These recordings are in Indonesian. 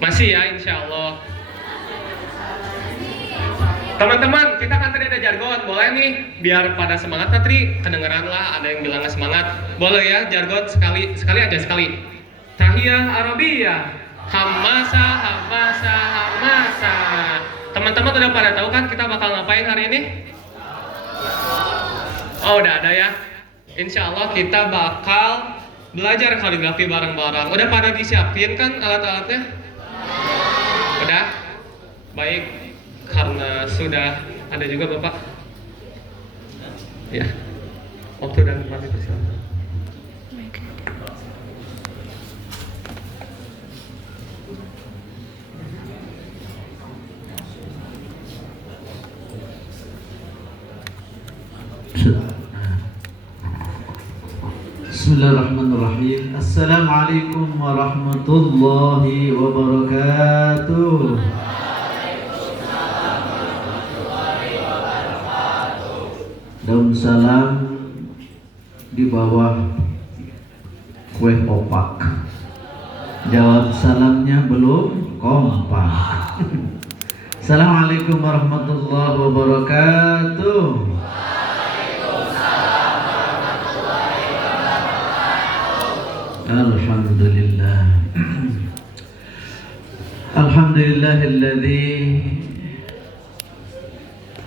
Masih ya, insya Allah. Teman-teman, kita kan tadi ada jargon, boleh nih biar pada semangat Tri, kedengeran lah ada yang bilangnya semangat. Boleh ya jargon sekali aja sekali. Tahiyah Arabiyah, Hamasa, Hamasa, Hamasa. Teman-teman udah pada tahu kan kita bakal ngapain hari ini? Oh udah ada ya. Insya Allah kita bakal belajar kaligrafi bareng-bareng. Udah pada disiapin kan alat-alatnya? Udah? Baik. Karena sudah ada juga Bapak. Ya. Waktu dan tempat dipersilakan. Bismillahirrahmanirrahim. Assalamualaikum warahmatullahi wabarakatuh. Daun salam di bawah kue opak. Jawab salamnya belum kompak. Assalamualaikum warahmatullahi wabarakatuh. Alhamdulillah. Alhamdulillahilladzi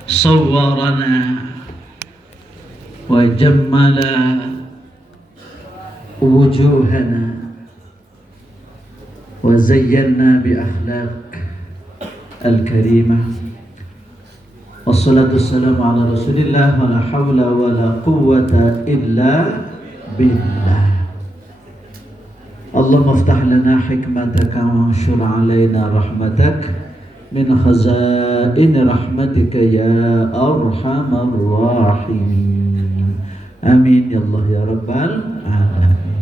sawwarana wa jammala wujuhana wa zayyana bi akhlaq al-karimah. Wassalatu wassalamu ala Rasulillah wa la hawla wa la quwwata illa billah. Allahumma aftah lana hikmataka wa anshur alaina rahmatak min khazain rahmatika ya arhamar rahimin. Amin ya Allah ya rabbal alamin.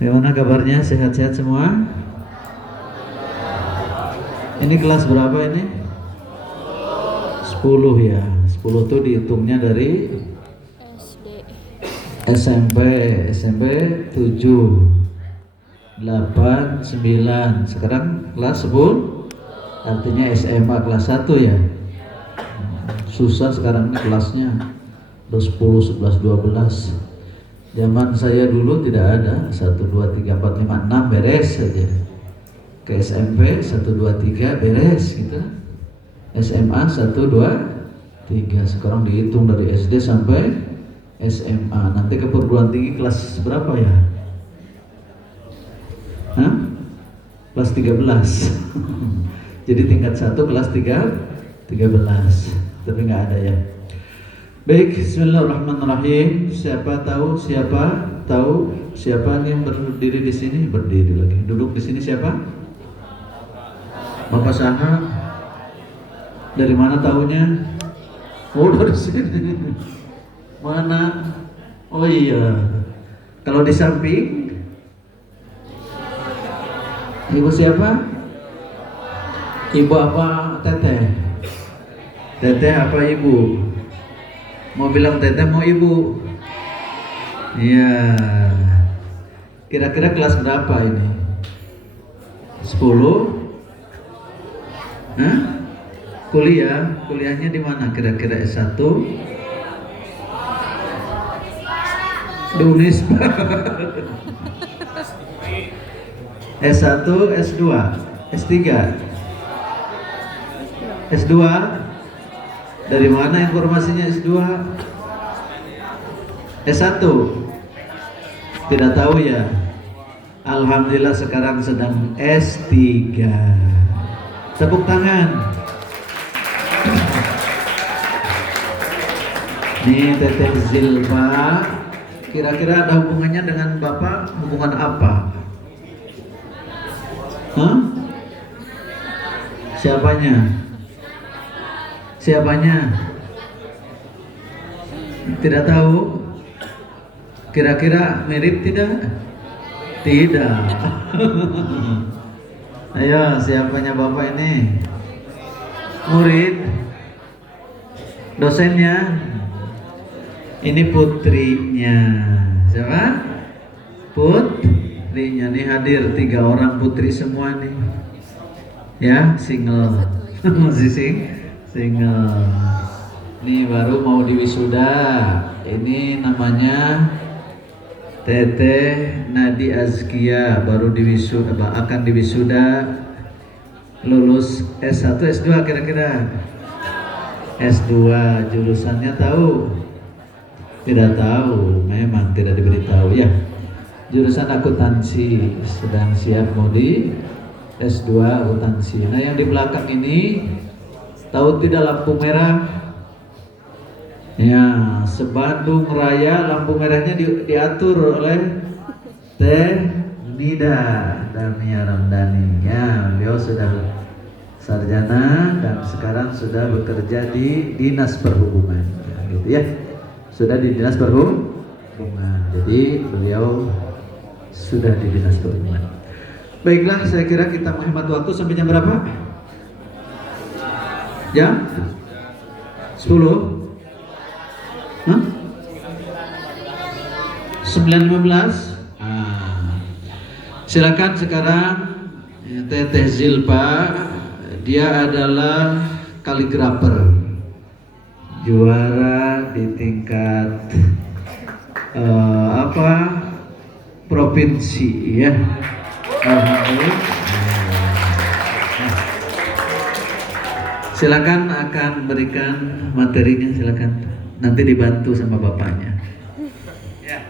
Bagaimana kabarnya? Sehat-sehat semua? Ini kelas berapa ini? 10 ya. 10 tuh dihitungnya dari SMP 7 8 9. Sekarang kelas 10. Artinya SMA kelas 1 ya. Susah sekarang ini kelasnya. 10, 11, 12. Zaman saya dulu tidak ada 1, 2, 3, 4, 5, 6 beres saja. Ke SMP 1, 2, 3 beres gitu. SMA 1, 2, 3. Sekarang dihitung dari SD sampai SMA. Nanti ke perguruan tinggi kelas berapa ya? Hah? Kelas 13. Jadi tingkat 1 kelas 13. Tapi nggak ada ya. Baik, bismillahirrahmanirrahim. Siapa tahu siapa yang berdiri di sini? Berdiri lagi. Duduk di sini siapa? Bapak Sana. Dari mana taunya? Oh, dari sini. Mana? Oh iya. Kalau di samping ibu siapa? Ibu apa teteh? Teteh apa ibu? Mau bilang teteh mau ibu? Iya. Kira-kira kelas berapa ini? 10? Hah? Kuliahnya di mana? Kira-kira S1? Di Unisba. S1, S2, S3, S2. Dari mana informasinya S2? S1. Tidak tahu ya. Alhamdulillah sekarang sedang S3. Tepuk tangan. Nih Teteh Zilpa. Kira-kira ada hubungannya dengan Bapak? Hubungan apa? Hah? Siapanya? Tidak tahu? Kira-kira mirip tidak? Tidak. Ayo, siapanya Bapak ini? Murid? Dosennya? Ini putrinya. Siapa? Linya nih hadir 3 orang putri semua nih. Ya, single. Masih single. Nih baru mau diwisuda. Ini namanya Teteh Nadi Azkia, baru diwisuda, akan diwisuda, lulus S1 S2 kira-kira. S2 jurusannya tahu? Tidak tahu, memang tidak diberitahu ya. Jurusan akuntansi, sedang siap mau di S2 akuntansi. Nah yang di belakang ini tahu tidak lampu merah? Ya, se-Bandung Raya lampu merahnya diatur oleh Teh Nida Damia Ramdhani. Ya, beliau sudah sarjana dan sekarang sudah bekerja di Dinas Perhubungan. Ya, gitu ya. Sudah di Dinas Perhubungan. Jadi beliau sudah di Dinas Perhubungan. Baiklah, saya kira kita menghemat waktu sampai jam berapa? Jam 10? Hah? 9.15? Silakan sekarang Teteh Zilpa, dia adalah kaligrafer, juara di tingkat provinsi ya. Alhamdulillah. Silakan akan berikan materinya, silakan. Nanti dibantu sama bapaknya. Ya.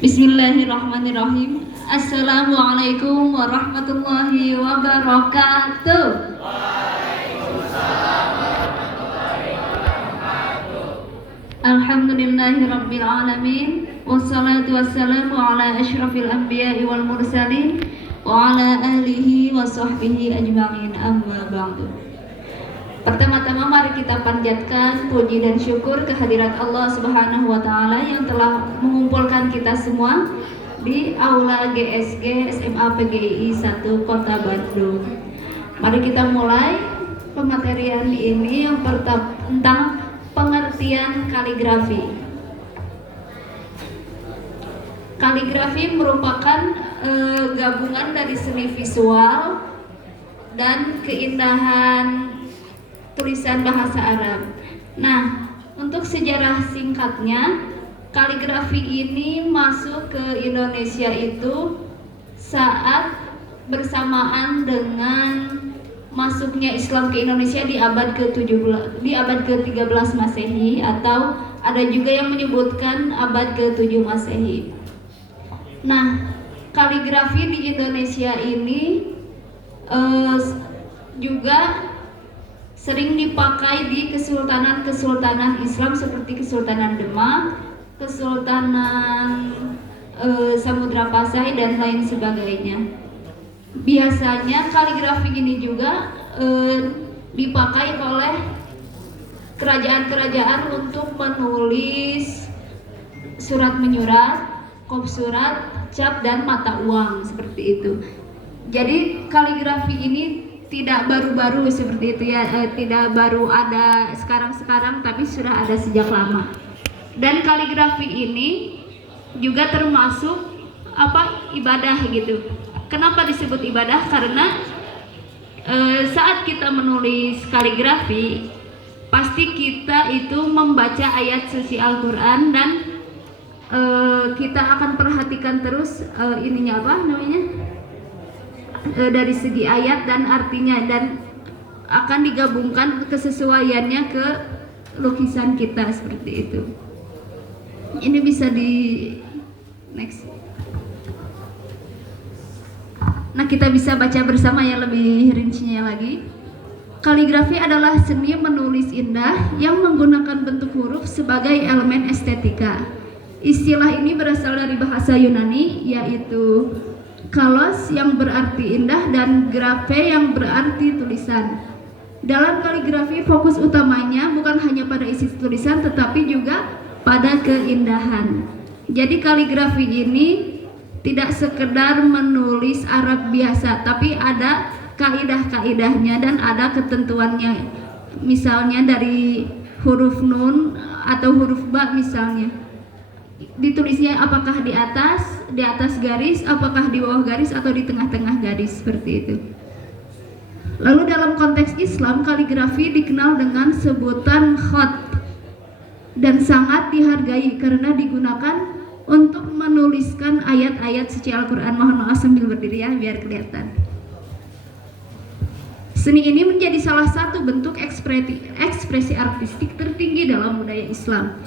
Bismillahirrahmanirrahim. Assalamualaikum warahmatullahi wabarakatuh. Waalaikumsalam warahmatullahi wabarakatuh. Alhamdulillahirabbil alamin. Wassalatu wassalamu ala asyrafil anbiya'i wal mursalin wa ala alihi wa sahbihi ajma'in, amma ba'du. Pertama-tama mari kita panjatkan puji dan syukur kehadirat Allah Subhanahu wa taala yang telah mengumpulkan kita semua di Aula GSG SMA PGI 1 Kota Bandung. Mari kita mulai pematerian ini yang pertama tentang pengertian kaligrafi. Kaligrafi merupakan gabungan dari seni visual dan keindahan tulisan bahasa Arab. Nah, untuk sejarah singkatnya, kaligrafi ini masuk ke Indonesia itu saat bersamaan dengan masuknya Islam ke Indonesia di abad ke-17, di abad ke-13 Masehi, atau ada juga yang menyebutkan abad ke-7 Masehi. Nah, kaligrafi di Indonesia ini juga sering dipakai di kesultanan Islam seperti Kesultanan Demak, Kesultanan Samudra Pasai dan lain sebagainya. Biasanya kaligrafi ini juga dipakai oleh kerajaan-kerajaan untuk menulis surat menyurat, kop surat, cap dan mata uang seperti itu. Jadi kaligrafi ini tidak baru-baru seperti itu ya, tidak baru ada sekarang-sekarang, tapi sudah ada sejak lama. Dan kaligrafi ini juga termasuk ibadah gitu. Kenapa disebut ibadah? Karena saat kita menulis kaligrafi, pasti kita itu membaca ayat suci Al-Quran dan kita akan perhatikan terus dari segi ayat dan artinya, dan akan digabungkan kesesuaiannya ke lukisan kita seperti itu. Ini bisa di next. Nah, kita bisa baca bersama yang lebih rincinya lagi. Kaligrafi adalah seni menulis indah yang menggunakan bentuk huruf sebagai elemen estetika. Istilah ini berasal dari bahasa Yunani, yaitu kalos yang berarti indah dan graphe yang berarti tulisan. Dalam kaligrafi fokus utamanya bukan hanya pada isi tulisan tetapi juga pada keindahan. Jadi kaligrafi ini tidak sekedar menulis Arab biasa, tapi ada kaidah-kaidahnya dan ada ketentuannya. Misalnya dari huruf nun atau huruf ba misalnya. ditulisnya apakah di atas garis, apakah di bawah garis, atau di tengah-tengah garis, seperti itu. Lalu dalam konteks Islam, kaligrafi dikenal dengan sebutan khat dan sangat dihargai karena digunakan untuk menuliskan ayat-ayat suci Al-Quran. Mohon maaf sambil berdiri ya biar kelihatan. Seni ini menjadi salah satu bentuk ekspresi artistik tertinggi dalam budaya Islam.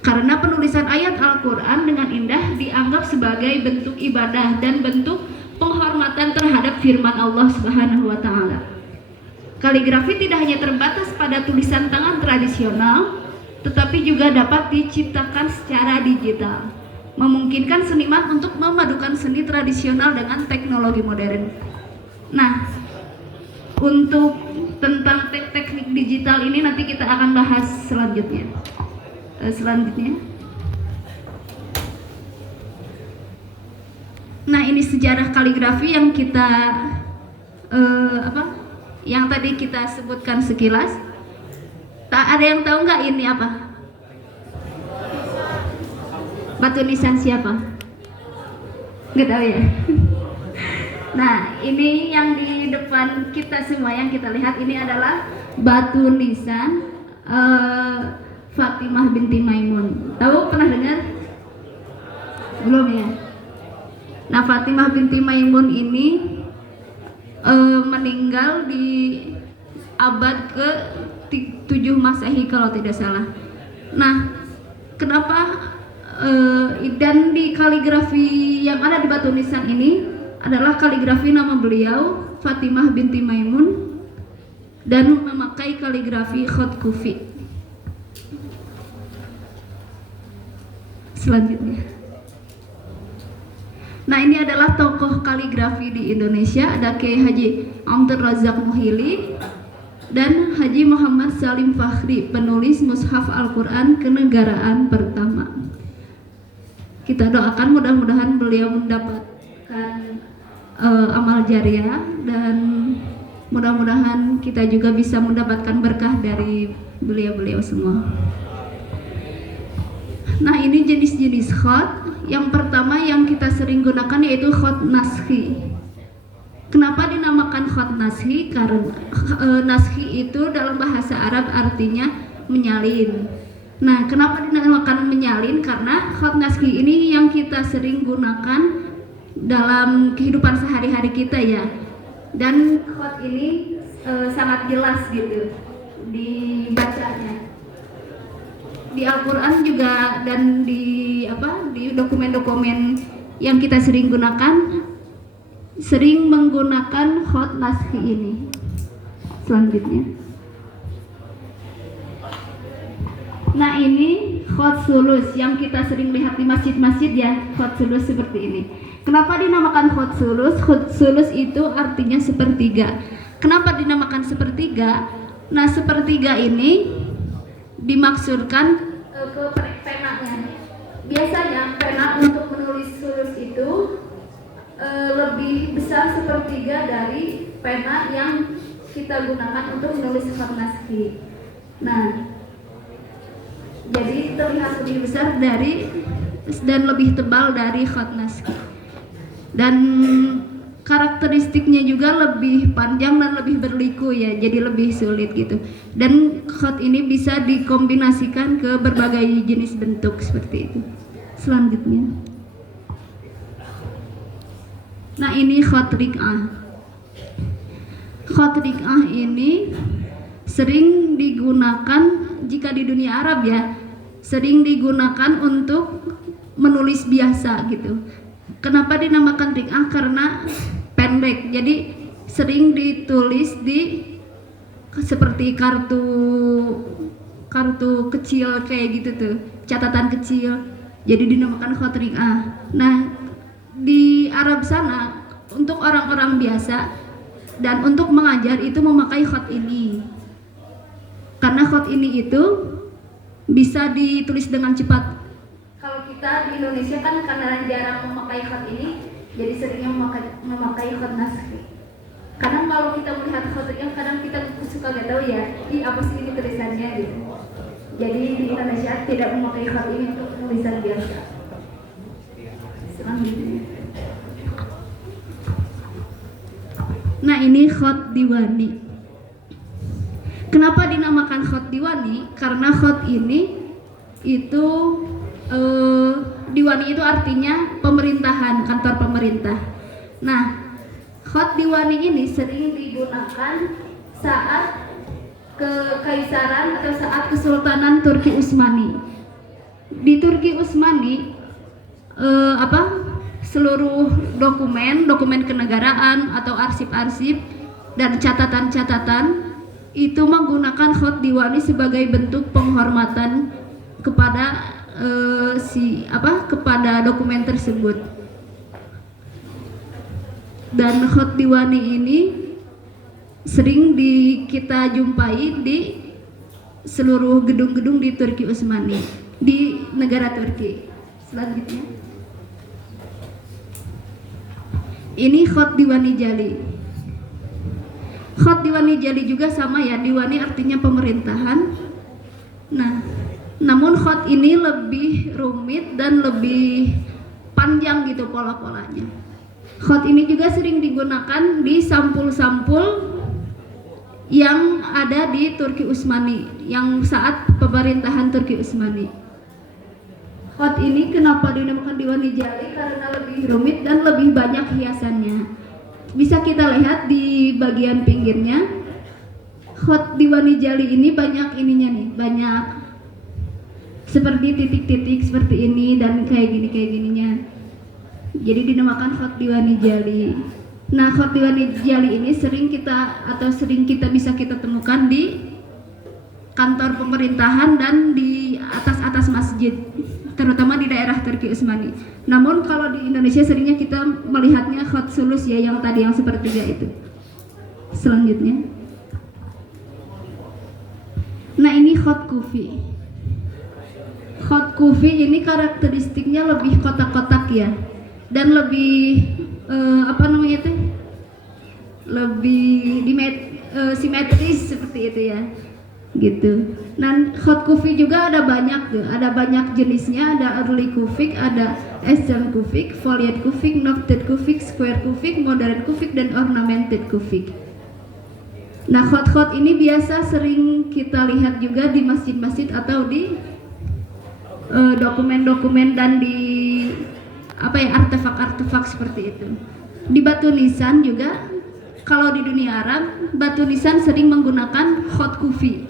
Karena penulisan ayat Al-Quran dengan indah dianggap sebagai bentuk ibadah dan bentuk penghormatan terhadap firman Allah Subhanahu wa Ta'ala. Kaligrafi tidak hanya terbatas pada tulisan tangan tradisional, tetapi juga dapat diciptakan secara digital, memungkinkan seniman untuk memadukan seni tradisional dengan teknologi modern. Nah, untuk tentang teknik digital ini nanti kita akan bahas selanjutnya. Nah, ini sejarah kaligrafi yang kita yang tadi kita sebutkan sekilas. Tak ada yang tahu nggak ini apa? Batu nisan siapa? Nggak tahu ya. Nah, ini yang di depan kita semua yang kita lihat ini adalah batu nisan Fatimah binti Maimun. Tahu, pernah dengar? Belum ya? Nah, Fatimah binti Maimun ini meninggal di abad ke-7 Masehi kalau tidak salah. Nah, kenapa dan di kaligrafi yang ada di batu nisan ini adalah kaligrafi nama beliau Fatimah binti Maimun dan memakai kaligrafi khat kufi. Selanjutnya, nah ini adalah tokoh kaligrafi di Indonesia. Ada Kiai Haji Abdul Razak Muhili dan Haji Muhammad Salim Fakhri, penulis Mushaf Al-Quran Kenegaraan pertama. Kita doakan mudah-mudahan beliau mendapatkan amal jariah dan mudah-mudahan kita juga bisa mendapatkan berkah dari beliau-beliau semua. Nah, ini jenis-jenis khat. Yang pertama yang kita sering gunakan yaitu khat naskhi. Kenapa dinamakan khat naskhi? Karena naskhi itu dalam bahasa Arab artinya menyalin. Nah, kenapa dinamakan menyalin? Karena khat naskhi ini yang kita sering gunakan dalam kehidupan sehari-hari kita ya. Dan khat ini sangat jelas gitu dibacanya. Di Al-Quran juga dan di dokumen-dokumen yang kita sering gunakan sering menggunakan khat naskhi ini. Selanjutnya, nah ini khat sulus yang kita sering lihat di masjid-masjid ya, khat sulus seperti ini. Kenapa dinamakan khat sulus? Khat sulus itu artinya sepertiga. Kenapa dinamakan sepertiga? Nah, sepertiga ini dimaksudkan ke penanya. Biasanya pena untuk menulis sulus itu lebih besar sepertiga dari pena yang kita gunakan untuk menulis khat naskhi. Nah, jadi terlihat lebih besar dari dan lebih tebal dari khat naskhi. Dan karakteristiknya juga lebih panjang dan lebih berliku ya, jadi lebih sulit gitu. Dan khat ini bisa dikombinasikan ke berbagai jenis bentuk seperti itu. Selanjutnya, nah ini khat riq'ah. Khat riq'ah ini sering digunakan jika di dunia Arab ya, sering digunakan untuk menulis biasa gitu. Kenapa dinamakan riq'ah? Karena pendek, jadi sering ditulis di seperti kartu kecil kayak gitu tuh, catatan kecil. Jadi dinamakan khat riq'ah. Nah, di Arab sana untuk orang-orang biasa dan untuk mengajar itu memakai khat ini. Karena khat ini itu bisa ditulis dengan cepat. Kalau kita di Indonesia kan karena jarang memakai khat ini, jadi seringnya memakai khat naskhi. Karena kalau kita melihat khat riq'ah kadang kita suka gak tahu ya, apa sih ini tulisannya gitu. Jadi di Indonesia tidak memakai khat ini untuk tulisan biasa. Selanjutnya. Nah, ini khot diwani. Kenapa dinamakan khot diwani? Karena khot ini itu diwani itu artinya pemerintahan, kantor pemerintah. Nah, khot diwani ini sering digunakan saat kekaisaran atau saat kesultanan Turki Utsmani. Di Turki Utsmani seluruh dokumen kenegaraan atau arsip-arsip dan catatan-catatan itu menggunakan khot diwani sebagai bentuk penghormatan kepada kepada dokumen tersebut. Dan khot diwani ini sering kita jumpai di seluruh gedung-gedung di Turki Utsmani, di negara Turki. Selanjutnya, ini khot diwani jali. Khot diwani jali juga sama ya, diwani artinya pemerintahan. Nah, namun khot ini lebih rumit dan lebih panjang gitu pola-polanya. Khot ini juga sering digunakan di sampul-sampul yang ada di Turki Utsmani, yang saat pemerintahan Turki Utsmani. Khot ini kenapa dinamakan diwani jali? Karena lebih rumit dan lebih banyak hiasannya. Bisa kita lihat di bagian pinggirnya. Khot diwani jali ini banyak ininya nih, banyak seperti titik-titik seperti ini dan kayak gininya. Jadi dinamakan khot diwani jali. Nah, khot diwani jali ini sering kita bisa temukan di kantor pemerintahan dan di atas masjid, terutama di daerah Turki Utsmani. Namun kalau di Indonesia seringnya kita melihatnya khot sulus ya, yang tadi yang sepertiga itu. Selanjutnya, nah ini khot kufi. Khot kufi ini karakteristiknya lebih kotak-kotak ya, dan lebih lebih simetris seperti itu ya, gitu. Dan khot kufi juga ada banyak jenisnya. Ada early kufik, ada eastern kufik, foliate kufik, nocted kufik, square kufik, modern kufik, dan ornamented kufik. Nah, khot-khot ini biasa sering kita lihat juga di masjid-masjid atau di dokumen-dokumen dan di artefak-artefak seperti itu. Di batu nisan juga, kalau di dunia Arab, batu nisan sering menggunakan khot kufi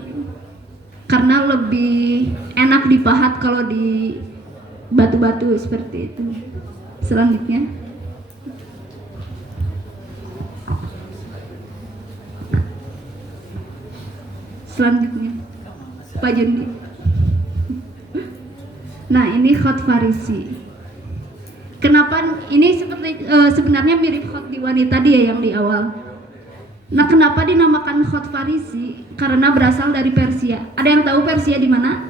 karena lebih enak dipahat kalau di batu-batu seperti itu. Selanjutnya, Pak Jundi. Nah, ini khot farisi. Kenapa ini sebenarnya mirip khot diwani tadi ya yang di awal. Nah, kenapa dinamakan khot farisi? Karena berasal dari Persia. Ada yang tahu Persia di mana?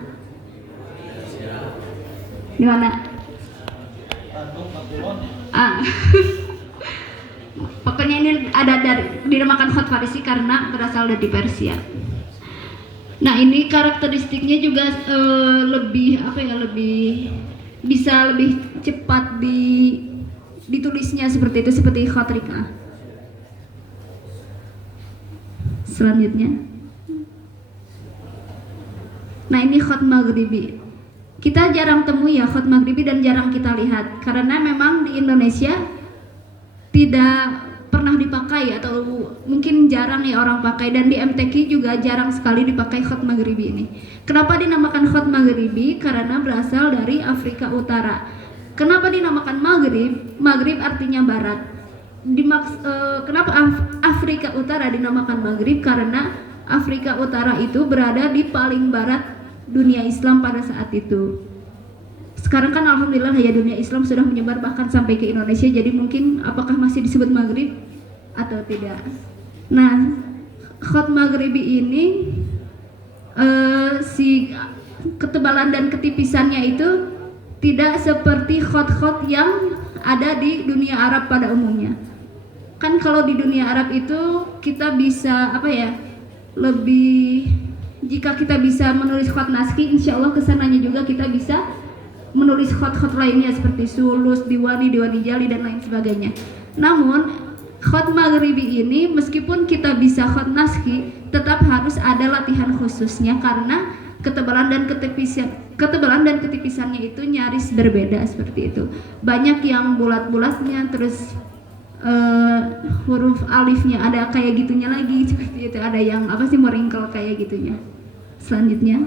Di mana? Pokoknya ini dinamakan khot farisi karena berasal dari Persia. Nah, ini karakteristiknya juga lebih bisa lebih cepat ditulisnya seperti itu, seperti khot rika. Selanjutnya, nah ini khot maghribi. Kita jarang temui ya khot maghribi dan jarang kita lihat karena memang di Indonesia tidak pernah dipakai atau mungkin jarang ya orang pakai, dan di MTQ juga jarang sekali dipakai khot maghribi ini. Kenapa dinamakan khot maghribi? Karena berasal dari Afrika Utara. Kenapa dinamakan maghrib? Maghrib artinya barat. Kenapa Afrika Utara dinamakan maghrib? Karena Afrika Utara itu berada di paling barat dunia Islam pada saat itu. Sekarang kan alhamdulillah ya dunia Islam sudah menyebar bahkan sampai ke Indonesia, jadi mungkin apakah masih disebut maghrib atau tidak. Nah, khot maghribi ini si ketebalan dan ketipisannya itu tidak seperti khot-khot yang ada di dunia Arab pada umumnya. Kan kalau di dunia Arab itu kita bisa jika kita bisa menulis khot naskhi, insya Allah kesananya juga kita bisa menulis khot-khot lainnya seperti sulus, diwani, diwani jali dan lain sebagainya. Namun khot maghribi ini meskipun kita bisa khot naskhi, tetap harus ada latihan khususnya karena ketebalan dan ketipisannya itu nyaris berbeda seperti itu. Banyak yang bulat-bulatnya, terus huruf alifnya ada kayak gitunya lagi seperti itu. Ada yang meringkel kayak gitunya. Selanjutnya.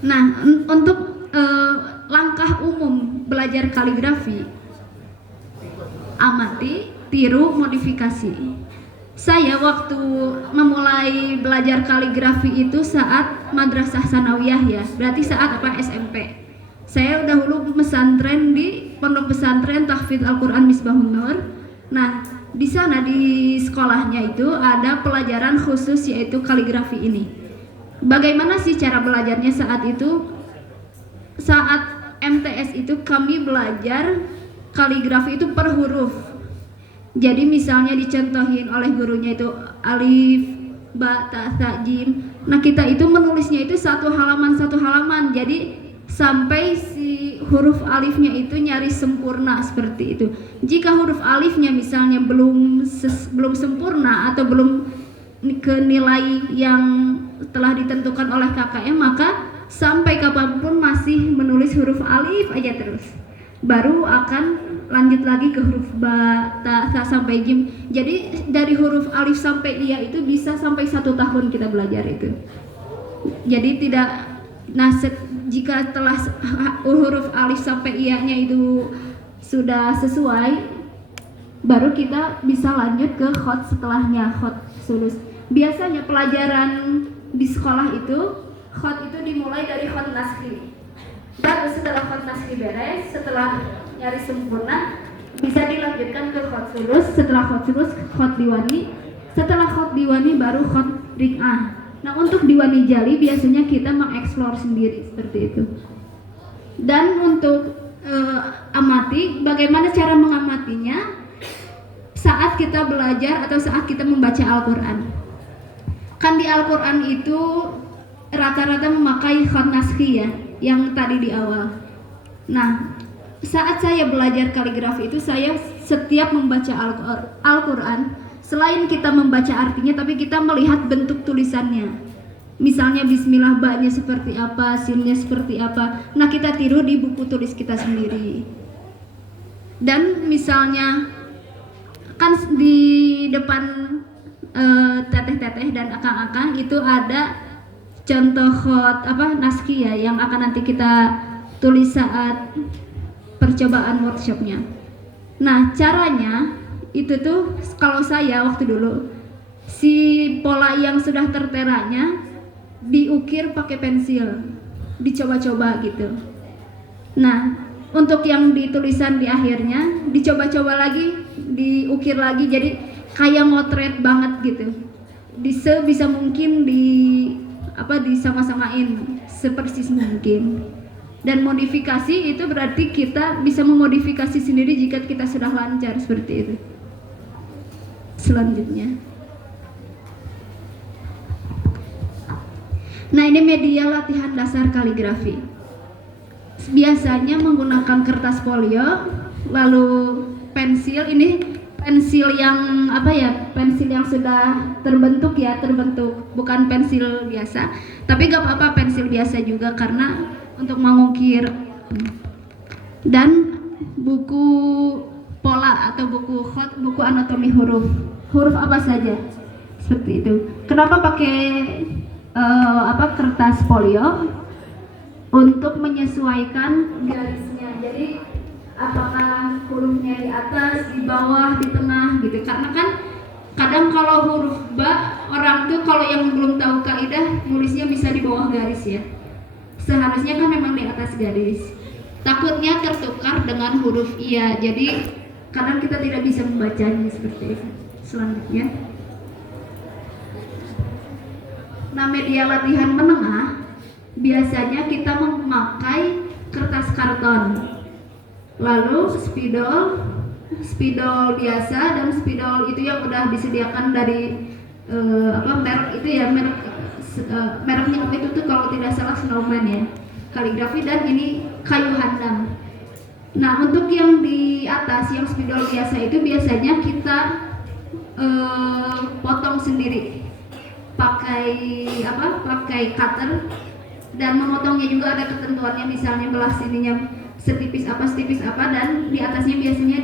Nah, untuk langkah umum belajar kaligrafi, amati, tiru, modifikasi. Saya waktu memulai belajar kaligrafi itu saat madrasah sanawiyah ya, berarti saat SMP. Saya dahulu pesantren di pondok pesantren Tahfidz Al-Quran Misbahun Nur. Nah, di sana di sekolahnya itu ada pelajaran khusus yaitu kaligrafi ini. Bagaimana sih cara belajarnya saat itu? Saat MTS itu kami belajar kaligrafi itu per huruf. Jadi misalnya dicontohin oleh gurunya itu alif, ba, ta, sa, jim. Nah kita itu menulisnya itu satu halaman. Jadi sampai si huruf alifnya itu nyaris sempurna seperti itu. Jika huruf alifnya misalnya belum sempurna atau belum ke nilai yang telah ditentukan oleh KKM, maka sampai kapanpun masih menulis huruf alif aja terus. Baru akan lanjut lagi ke huruf ba, ta, sa sampai jim. Jadi dari huruf alif sampai iya itu bisa sampai 1 tahun kita belajar itu. Jadi tidak, jika telah huruf alif sampai iya-nya itu sudah sesuai, baru kita bisa lanjut ke khot setelahnya, khot sulus. Biasanya pelajaran di sekolah itu khot itu dimulai dari khot naskhi. Baru setelah khot naskhi beres, setelah nyaris sempurna, bisa dilanjutkan ke khot sulus. Setelah khot sulus, khot diwani. Setelah khot diwani baru khot ring'ah. Nah untuk diwani jali biasanya kita mengeksplor sendiri seperti itu. Dan untuk amati, bagaimana cara mengamatinya? Saat kita belajar atau saat kita membaca Al-Quran. Kan di Al-Quran itu rata-rata memakai khot naskhi ya, yang tadi di awal. Nah, saat saya belajar kaligrafi itu saya setiap membaca Al-Quran, selain kita membaca artinya, tapi kita melihat bentuk tulisannya. Misalnya bismillah, ba-nya seperti apa, sinnya seperti apa. Nah, kita tiru di buku tulis kita sendiri. Dan misalnya kan di depan teteh-teteh dan akang-akang itu ada contoh khot naskhi ya yang akan nanti kita tulis saat percobaan workshopnya. Nah caranya itu tuh kalau saya waktu dulu si pola yang sudah terteranya diukir pakai pensil, dicoba-coba gitu. Nah untuk yang ditulisan di akhirnya dicoba-coba lagi, diukir lagi, jadi kayak motret banget gitu. Sebisa mungkin disama-samain sepersis mungkin. Dan modifikasi itu berarti kita bisa memodifikasi sendiri jika kita sudah lancar seperti itu. Selanjutnya. Nah ini media latihan dasar kaligrafi. Biasanya menggunakan kertas folio, lalu pensil. Ini pensil yang pensil yang sudah terbentuk, bukan pensil biasa. Tapi gak apa-apa pensil biasa juga karena untuk mengukir. Dan buku pola atau buku khot, buku anatomi huruf apa saja seperti itu. Kenapa pakai kertas folio? Untuk menyesuaikan garisnya. Jadi apakah hurufnya di atas, di bawah, di tengah gitu. Karena kan kadang kalau huruf ba, orang tuh kalau yang belum tahu kaidah nulisnya bisa di bawah garis ya. Seharusnya kan memang di atas garis. Takutnya tertukar dengan huruf iya. Jadi kadang kita tidak bisa membacanya seperti itu. Selanjutnya. Nah, media latihan menengah biasanya kita memakai kertas karton. Lalu spidol biasa dan spidol itu yang udah disediakan dari merek itu ya, merek mereknya itu tuh kalau tidak salah Snowman ya, kaligrafi, dan ini kayu handam. Nah, untuk yang di atas yang spidol biasa itu biasanya kita potong sendiri pakai pakai cutter, dan memotongnya juga ada ketentuannya, misalnya belah sininya setipis apa, dan di atasnya biasanya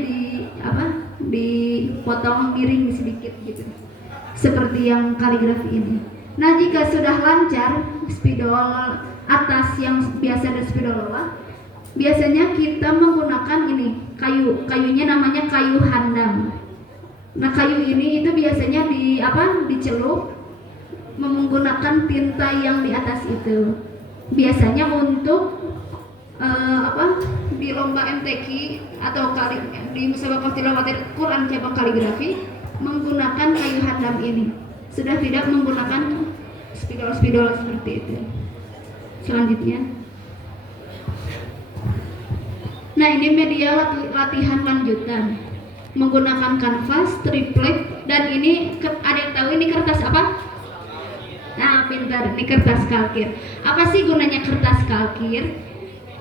dipotong miring sedikit gitu, seperti yang kaligrafi ini. Nah, jika sudah lancar spidol atas yang biasa dan spidol bawah, biasanya kita menggunakan ini kayunya namanya kayu handam. Nah, kayu ini itu biasanya dicelup menggunakan tinta yang di atas itu. Biasanya untuk di lomba MTQ atau di musabaqah tilawatil Quran cabang kaligrafi menggunakan kayu handam ini. Sudah tidak menggunakan spidol-spidol seperti itu. Selanjutnya. Nah, ini media latihan lanjutan menggunakan kanvas, triplek, dan ini ada yang tahu ini kertas apa? Nah, pintar, ini kertas kalkir. Apa sih gunanya kertas kalkir?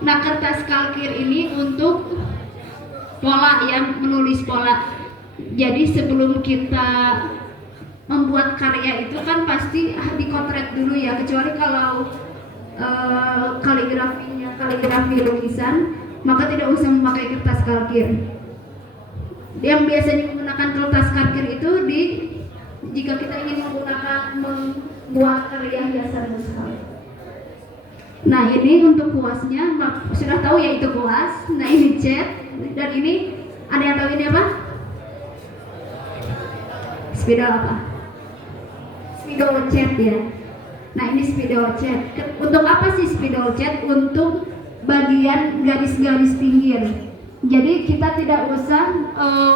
Nah, kertas kalkir ini untuk pola ya, menulis pola. Jadi sebelum kita membuat karya itu kan pasti dikotret dulu ya, kecuali kalau kaligrafi lukisan, maka tidak usah memakai kertas kalkir. Yang biasanya menggunakan kertas kalkir itu jika kita ingin membuat karya hiasan mushaf. Nah, ini untuk kuasnya sudah tahu ya, itu kuas. Nah, ini cat, dan ini ada yang tahu ini apa? Spidol apa? Spidol cat ya. Nah, ini spidol cat. Untuk apa sih spidol cat? Untuk bagian garis-garis pinggir. Jadi kita tidak usah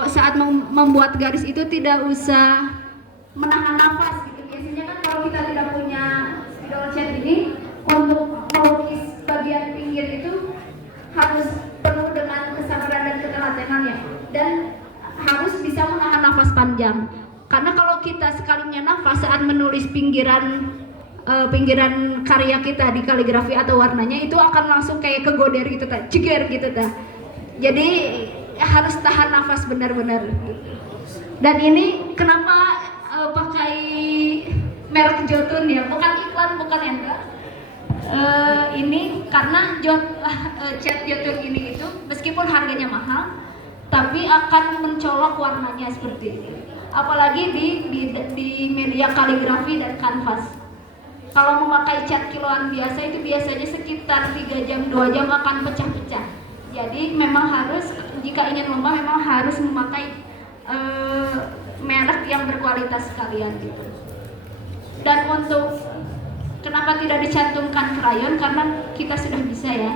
saat membuat garis itu tidak usah menahan nafas gitu. Biasanya kan kalau kita tidak punya spidol cat ini, untuk melukis bagian pinggir itu harus penuh dengan kesabaran dan ketelatenan ya, dan harus bisa menahan nafas panjang. Karena kalau kita sekalinya nafas saat menulis pinggiran karya kita di kaligrafi atau warnanya, itu akan langsung kayak kegoder gitu, ceger gitu. Jadi harus tahan nafas benar-benar. Dan ini kenapa pakai merek Jotun ya, bukan iklan, bukan endorse. Ini karena cat Jotun ini itu meskipun harganya mahal, tapi akan mencolok warnanya seperti ini. Apalagi di media kaligrafi dan kanvas. Kalau memakai cat kiloan biasa itu biasanya sekitar 3 jam 2 jam akan pecah-pecah. Jadi memang harus, jika ingin lomba memang harus memakai merek yang berkualitas sekalian gitu. Dan untuk kenapa tidak dicantumkan krayon, karena kita sudah bisa ya,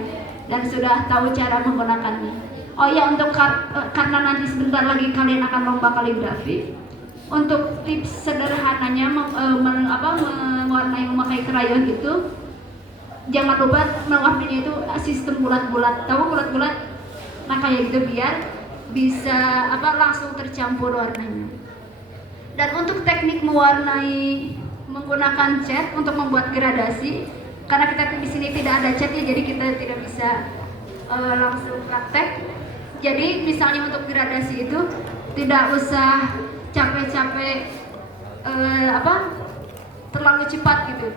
dan sudah tahu cara menggunakannya. Oh ya, untuk karena nanti sebentar lagi kalian akan lomba kaligrafi, untuk tips sederhananya mewarnai memakai krayon itu, jangan lupa mewarnainya itu sistem bulat-bulat. Tahu bulat-bulat? Nah, kayak gitu biar bisa langsung tercampur warnanya. Dan untuk teknik mewarnai menggunakan cat untuk membuat gradasi, karena kita di sini tidak ada cat ya, jadi kita tidak bisa langsung praktek. Jadi misalnya untuk gradasi itu tidak usah capek-capek terlalu cepat gitu.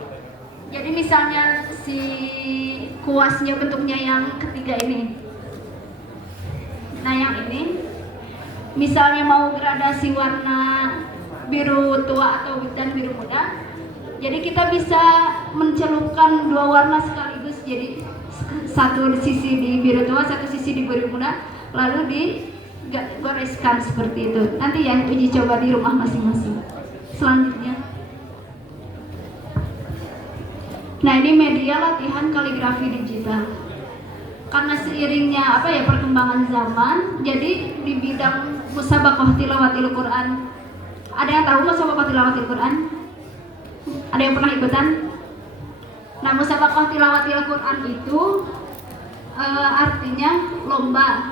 Jadi misalnya si kuasnya bentuknya yang ketiga ini, nah yang ini misalnya mau gradasi warna biru tua dan biru muda, jadi kita bisa mencelupkan 2 warna sekaligus, jadi satu sisi di biru tua, satu sisi di biru muda, lalu digoreskan seperti itu. Nanti ya uji coba di rumah masing-masing. Selanjutnya, nah ini media latihan kaligrafi digital. Karena seiringnya perkembangan zaman, jadi di bidang musabaqah tilawatil Quran, ada yang tahu musabaqah tilawatil Quran? Ada yang pernah ikutan? Nah, musabaqah tilawatil Quran itu artinya lomba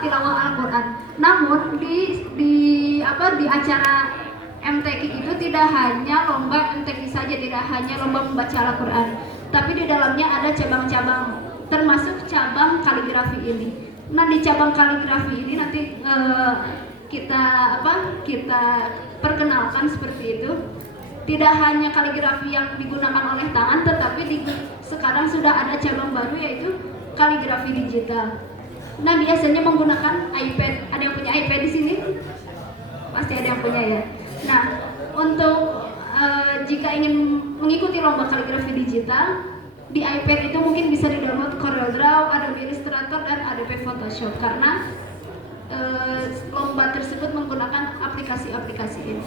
tilawah Al-Quran. Namun di acara MTQ itu tidak hanya lomba MTQ saja, tidak hanya lomba membaca Al-Quran, tapi di dalamnya ada cabang-cabang, termasuk cabang kaligrafi ini. Nah, di cabang kaligrafi ini nanti kita perkenalkan seperti itu. Tidak hanya kaligrafi yang digunakan oleh tangan, tetapi sekarang sudah ada cabang baru, yaitu kaligrafi digital. Nah, biasanya menggunakan iPad. Ada yang punya iPad di sini? Pasti ada yang punya ya. Nah, untuk jika ingin mengikuti lomba kaligrafi digital, di iPad itu mungkin bisa di-download CorelDRAW, Adobe Illustrator, dan Adobe Photoshop, karena lomba tersebut menggunakan aplikasi-aplikasi ini.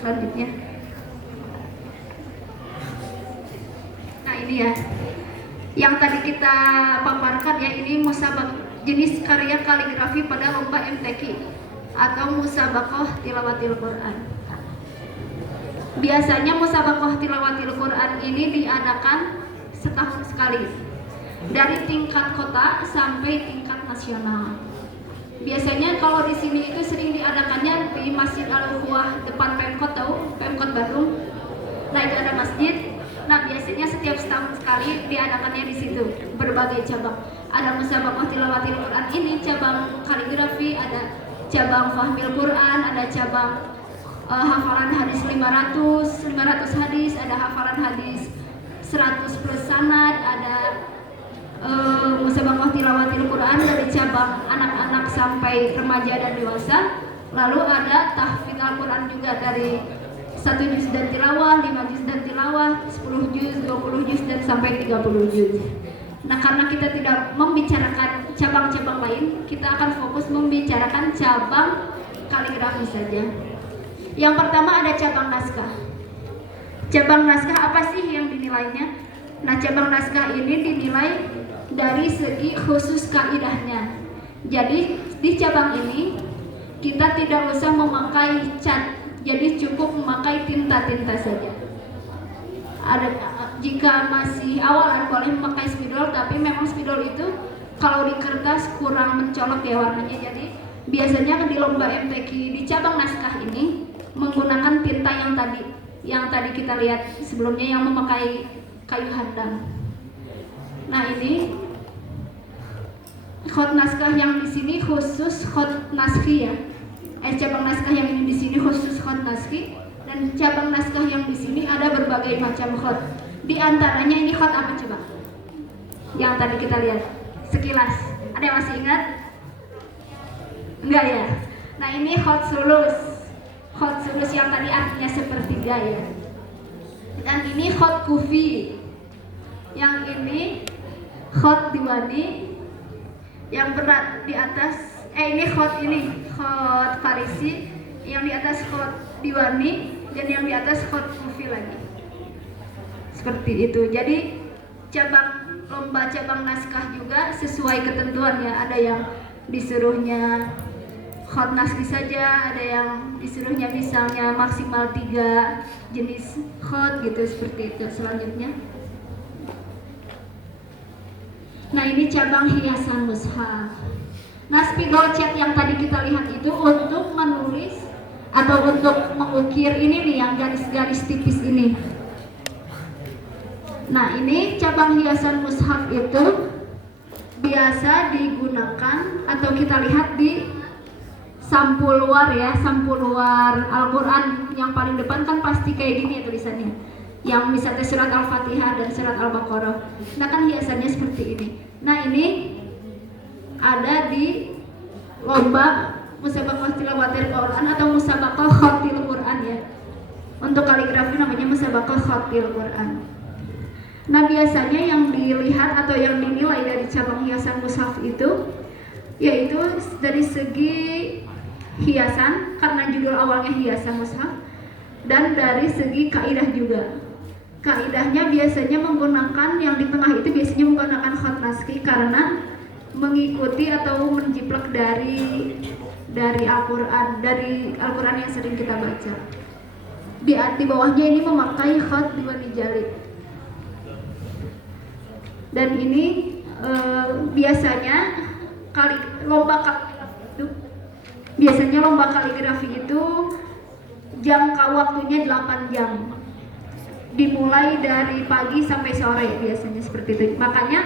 Selanjutnya, nah ini ya, yang tadi kita paparkan ya, ini musabaqah jenis karya kaligrafi pada lomba MTQ atau musabaqah tilawatil Quran. Biasanya musabaqah tilawatil Quran ini diadakan setahun sekali, dari tingkat kota sampai tingkat nasional. Biasanya kalau di sini itu sering diadakannya di Masjid Al-Ukhuwah depan Pemkot, tahu? Pemkot Bandung. Nah, itu ada masjid. Nah, biasanya setiap setahun sekali diadakannya di situ, berbagai cabang. Ada musabaqah tilawatil Quran ini, cabang kaligrafi, ada cabang fahmil Quran, ada cabang hafalan hadis 500 hadis, ada hafalan hadis 100 plus sanad, ada musabaqah tilawatil Quran dari cabang anak-anak sampai remaja dan dewasa. Lalu ada tahfidz Al-Quran juga dari 1 juz dan tilawah, 5 juz dan tilawah, 10 juz, 20 juz, dan sampai 30 juz. Nah, karena kita tidak membicarakan cabang-cabang lain, kita akan fokus membicarakan cabang kaligrafi saja. Yang pertama ada cabang naskah. Cabang naskah apa sih yang dinilainya? Nah, cabang naskah ini dinilai dari segi khusus kaidahnya. Jadi di cabang ini kita tidak usah memakai cat, jadi cukup memakai tinta-tinta saja. Jika masih awalan boleh memakai spidol, tapi memang spidol itu kalau di kertas kurang mencolok ya warnanya. Jadi biasanya di lomba MTQ di cabang naskah ini menggunakan tinta yang tadi kita lihat sebelumnya, yang memakai kayu hadang. Nah, ini khot naskah yang di sini khusus khot naskhi ya. Cabang naskah yang ini di sini khusus khot naskhi, dan cabang naskah yang di sini ada berbagai macam khot. Di antaranya ini khot apa coba? Yang tadi kita lihat sekilas. Ada yang masih ingat? Enggak ya? Nah, ini khot sulus. Khot sulus yang tadi artinya sepertiga ya. Dan ini khot kufi. Yang ini khot diwani. Yang berat di atas ini khot farisi, yang di atas khot diwani, dan yang di atas khot kufi lagi. Seperti itu. Jadi lomba cabang naskah juga sesuai ketentuannya. Ada yang disuruhnya khot naskhi saja, ada yang disuruhnya misalnya maksimal 3 jenis khot gitu, seperti itu. Selanjutnya, nah ini cabang hiasan mushaf. Nah, spidol cat yang tadi kita lihat itu untuk menulis atau untuk mengukir ini nih, yang garis-garis tipis ini. Nah, ini cabang hiasan mushaf itu biasa digunakan atau kita lihat di sampul luar ya, sampul luar Al-Quran yang paling depan kan pasti kayak gini ya tulisannya, yang misalnya surat Al-Fatihah dan surat Al-Baqarah. Nah, kan hiasannya seperti ini. Nah, ini ada di lomba musabaqah tilawatil Quran atau musabaqah khatil Quran ya. Untuk kaligrafi namanya musabaqah khatil Quran. Nah, biasanya yang dilihat atau yang dinilai dari cabang hiasan mushaf itu yaitu dari segi hiasan, karena judul awalnya hiasan mushaf, dan dari segi kaidah juga. Kaidahnya biasanya menggunakan yang di tengah itu biasanya menggunakan khot naskhi, karena mengikuti atau menjiplak dari Al-Quran yang sering kita baca. Di bawahnya ini memakai khot diwani jali. Dan ini biasanya lomba kaligrafi itu jangka waktunya 8 jam. Dimulai dari pagi sampai sore biasanya seperti itu. Makanya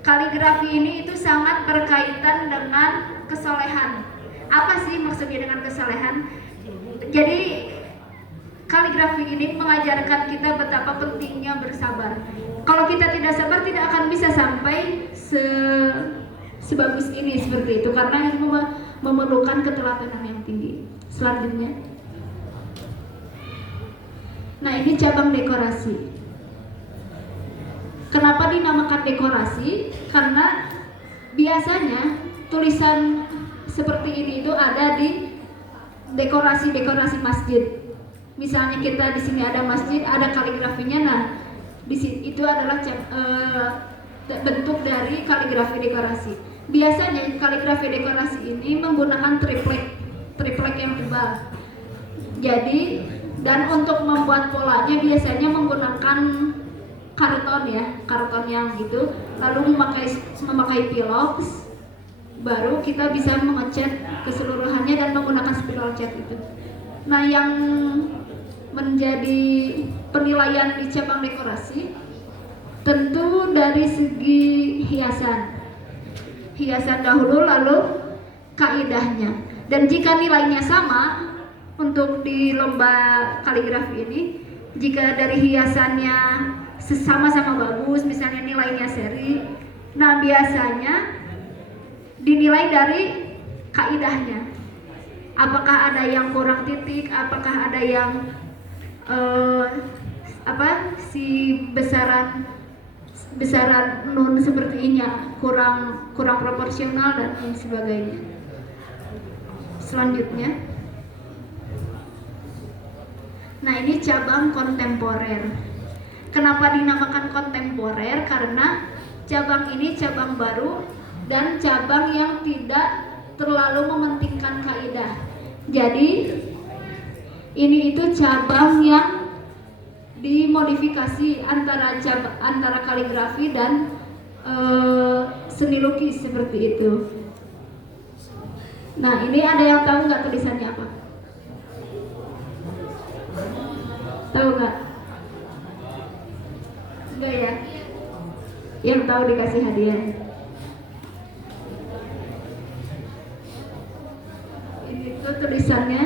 kaligrafi ini itu sangat berkaitan dengan kesolehan. Apa sih maksudnya dengan kesolehan? Jadi kaligrafi ini mengajarkan kita betapa pentingnya bersabar. Kalau kita tidak sabar, tidak akan bisa sampai sebagus ini seperti itu, karena ini memerlukan ketelatenan yang tinggi. Selanjutnya, nah ini cabang dekorasi. Kenapa dinamakan dekorasi? Karena biasanya tulisan seperti ini itu ada di dekorasi-dekorasi masjid. Misalnya kita di sini ada masjid, ada kaligrafinya. Nah, di sini itu adalah bentuk dari kaligrafi dekorasi. Biasanya kaligrafi dekorasi ini menggunakan triplek yang tebal. Jadi, dan untuk membuat polanya biasanya menggunakan karton yang gitu, lalu memakai pilox, baru kita bisa mengecat keseluruhannya dan menggunakan spiral cat itu. Nah, yang menjadi penilaian di cabang dekorasi tentu dari segi hiasan dahulu, lalu kaidahnya. Dan jika nilainya sama untuk di lomba kaligrafi ini, jika dari hiasannya sama-sama bagus, misalnya nilainya seri, nah biasanya dinilai dari kaidahnya. Apakah ada yang kurang titik, apakah ada yang besaran nun seperti ini kurang proporsional dan lain sebagainya. Selanjutnya, nah ini cabang kontemporer. Kenapa dinamakan kontemporer? Karena cabang ini cabang baru dan cabang yang tidak terlalu mementingkan kaidah. Jadi ini itu cabang yang dimodifikasi antara kaligrafi dan seni lukis seperti itu. Nah, ini ada yang tahu nggak tulisannya apa? Tahu nggak? Enggak ya? Yang tahu dikasih hadiah. Ini tuh tulisannya,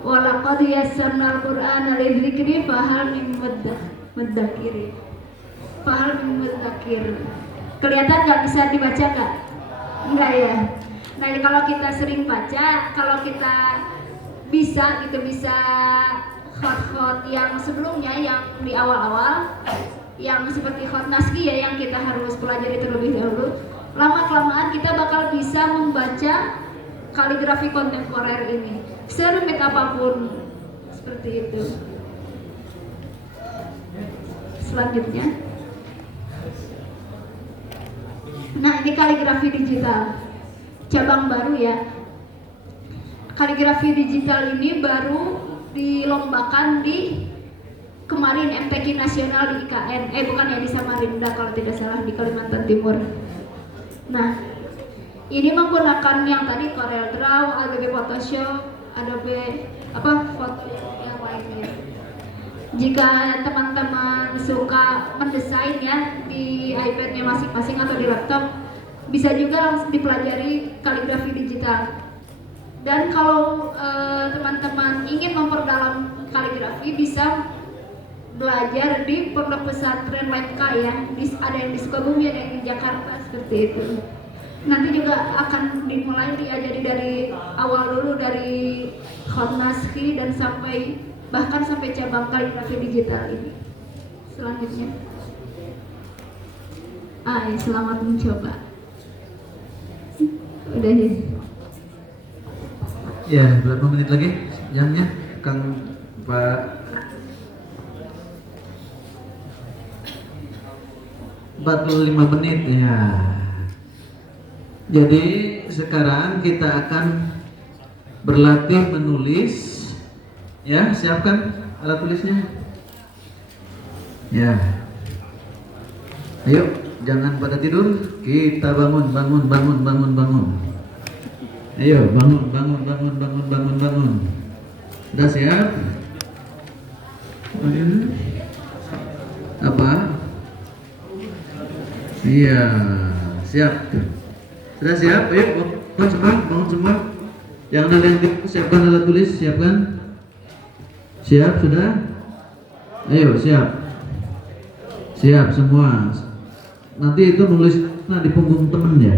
walaqad yassarnal qur'ana lidzikri fahal min mudzakir. Fahal min mudzakir. Kelihatan nggak, bisa dibaca nggak? Enggak ya. Nah, kalau kita sering baca, kalau kita bisa khot-khot yang sebelumnya, yang di awal-awal, yang seperti khot naski ya, yang kita harus pelajari terlebih dahulu, lama-kelamaan kita bakal bisa membaca kaligrafi kontemporer ini, serumit apapun seperti itu. Selanjutnya, nah ini kaligrafi digital, cabang baru ya. Kaligrafi digital ini baru dilombakan di kemarin MTQ nasional di IKN, bukan ya, di Samarinda kalau tidak salah, di Kalimantan Timur. Nah, ini menggunakan yang tadi Corel Draw, Adobe Photoshop, Adobe foto yang lainnya. Jika teman-teman suka mendesain ya di iPad-nya masing-masing atau di laptop, bisa juga langsung dipelajari kaligrafi digital. Dan kalau teman-teman ingin memperdalam kaligrafi, bisa belajar di Pondok Pesantren LMK ya. Ada yang di Sukabumi, ada yang di Jakarta, seperti itu. Nanti juga akan dimulai diajari dari awal dulu, dari khot naskhi dan bahkan sampai cabang kaligrafi digital ini. Selanjutnya, selamat mencoba. Udah ya. Ya, berapa menit lagi jamnya, Kang Pak? 45 menit ya. Jadi sekarang kita akan berlatih menulis. Ya, siapkan alat tulisnya. Ya. Ayo, jangan pada tidur. Kita bangun. Ayo, bangun. Sudah siap? Apa? Iya, siap. Sudah siap? Ayo, bangun semua, bangun semua. Yang ada yang siapkan alat tulis, siapkan. Siap sudah? Ayo, siap. Siap semua. Nanti itu nulis di punggung temen ya.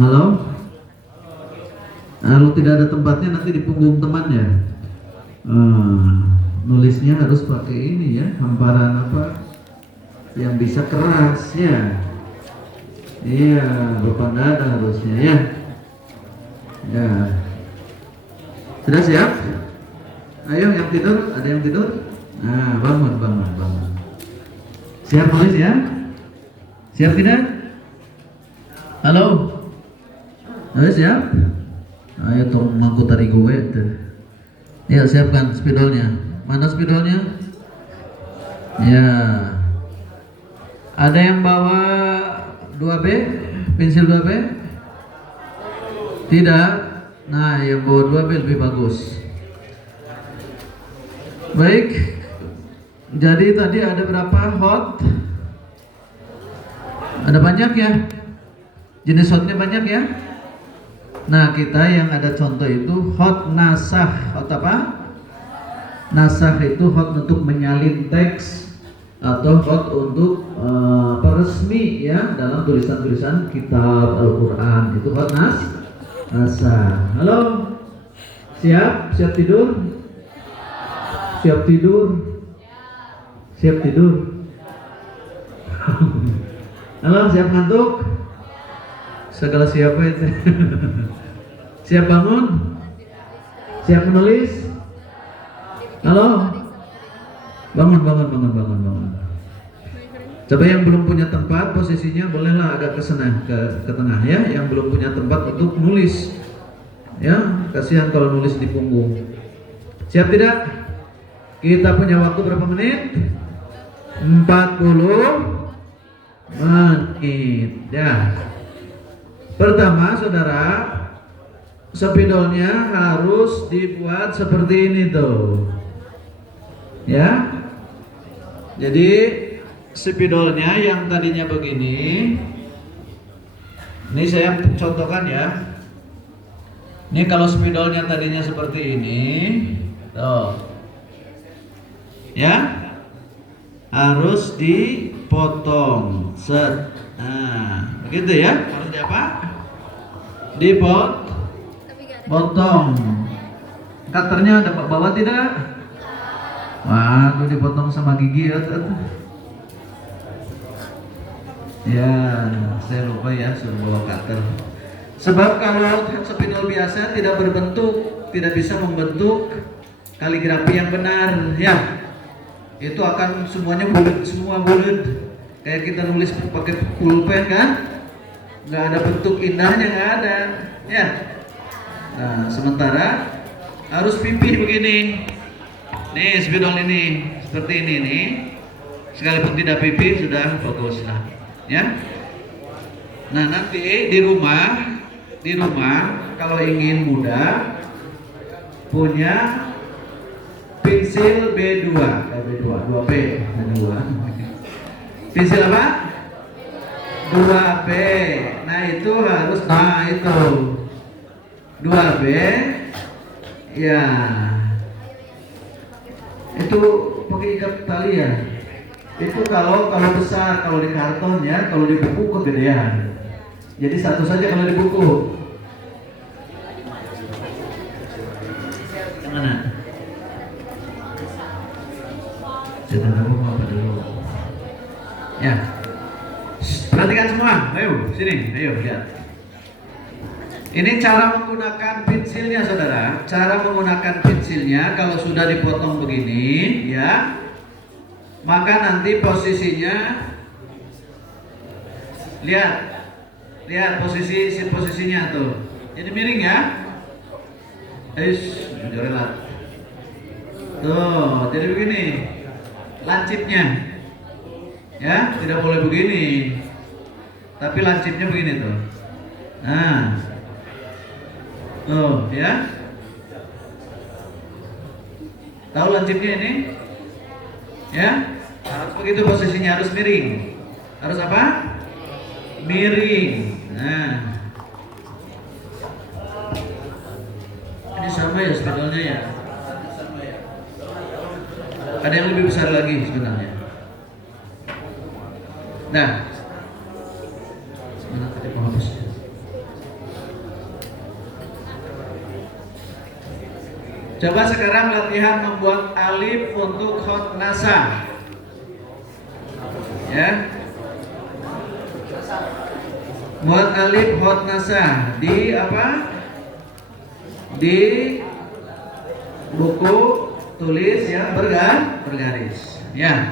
Halo? Kalau tidak ada tempatnya nanti di punggung teman ya. Nulisnya harus pakai ini ya, hamparan apa yang bisa keras ya. Iya, depan dada harusnya ya. Ya. Sudah siap? Ayo yang tidur, ada yang tidur? Nah, bangun. Siap nulis ya? Siap tidak? Halo? Ayo siap? Ayo tolong mangku tari gue tuh. Ya siapkan spidolnya. Mana spidolnya? Ya. Ada yang bawa 2B? Pensil 2B? Tidak? Nah yang bawa 2B lebih bagus. Baik. Jadi tadi ada berapa hot? Ada banyak ya? Jenis hotnya banyak ya? Nah kita yang ada contoh itu hot nasah. Hot apa? Nasah itu hot untuk menyalin teks atau hot untuk resmi ya dalam tulisan-tulisan kitab Al-Quran. Itu hot nasah. Halo? Siap? Siap tidur? Siap tidur? Siap tidur? Halo, siap ngantuk? Segala siapa itu? Siap bangun? Siap menulis? Halo? Bangun. Coba yang belum punya tempat posisinya bolehlah agak ke sana, ke tengah ya. Yang belum punya tempat untuk nulis. Ya, kasihan kalau nulis di punggung. Siap tidak? Kita punya waktu berapa menit? 40 menit ya. Pertama saudara, spidolnya harus dibuat seperti ini tuh ya. Jadi spidolnya yang tadinya begini, ini saya contohkan ya. Ini kalau spidolnya tadinya seperti ini tuh ya, harus dipotong set. Nah, begitu ya. Harus di apa? Dipotong. Cutternya ada bawa tidak? Waduh, dipotong sama gigi ya. Ya, saya lupa ya suruh bawa cutter. Sebab kalau spidol biasa tidak berbentuk, tidak bisa membentuk kaligrafi yang benar ya. Itu akan semuanya semua bulat. Kayak kita nulis pakai pulpen kan, nggak ada bentuk indahnya, nggak ada ya. Nah sementara harus pipih begini nih, spidol ini seperti ini nih, sekalipun tidak pipih sudah bagus lah ya. Nah nanti di rumah kalau ingin mudah punya pensil B2, 2B. Pensil apa? 2B. Nah itu harus, itu 2B ya. Itu pakai ikat tali ya. Itu kalau besar, kalau di karton ya, kalau di buku kegedean. Jadi satu saja kalau di buku. Mana? Cetak dulu apa dulu? Ya. Perhatikan semua. Ayo, sini. Ayo, lihat. Ini cara menggunakan pensilnya, saudara. Cara menggunakan pensilnya kalau sudah dipotong begini, ya. Maka nanti posisinya, lihat posisinya tuh. Jadi miring ya. Relat. Tuh, jadi begini. Lancipnya, ya, tidak boleh begini. Tapi lancipnya begini tuh. Nah. Tuh, ya. Tahu lancipnya ini? Ya, harus begitu posisinya, harus miring. Harus apa? Miring. Nah, ini sama ya spidolnya ya. Ada yang lebih besar lagi sebenarnya. Nah, mana tadi penghapusnya? Coba sekarang latihan membuat alif untuk hot nasa. Ya. Buat alif hot nasa di apa? Di buku tulis ya bergaris. Ya.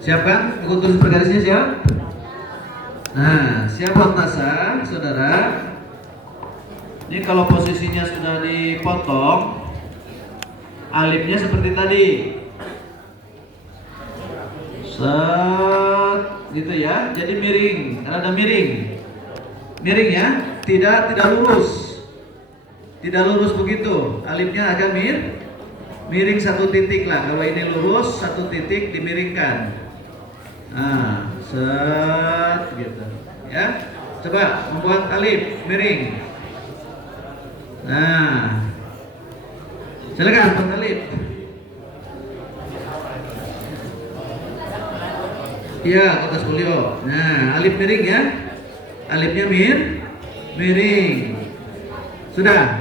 Siapkan buku tulis bergarisnya siap? Nah, siap hot nasa, saudara. Ini kalau posisinya sudah dipotong, alifnya seperti tadi, set gitu ya, jadi miring, rada miring ya, tidak lurus begitu, alifnya agak miring satu titik lah. Kalau ini lurus, satu titik dimiringkan, nah set gitu ya. Coba membuat alif miring, nah silakan Pak Alif. Iya, kotak folio. Nah, alif miring ya. Alifnya miring. Sudah?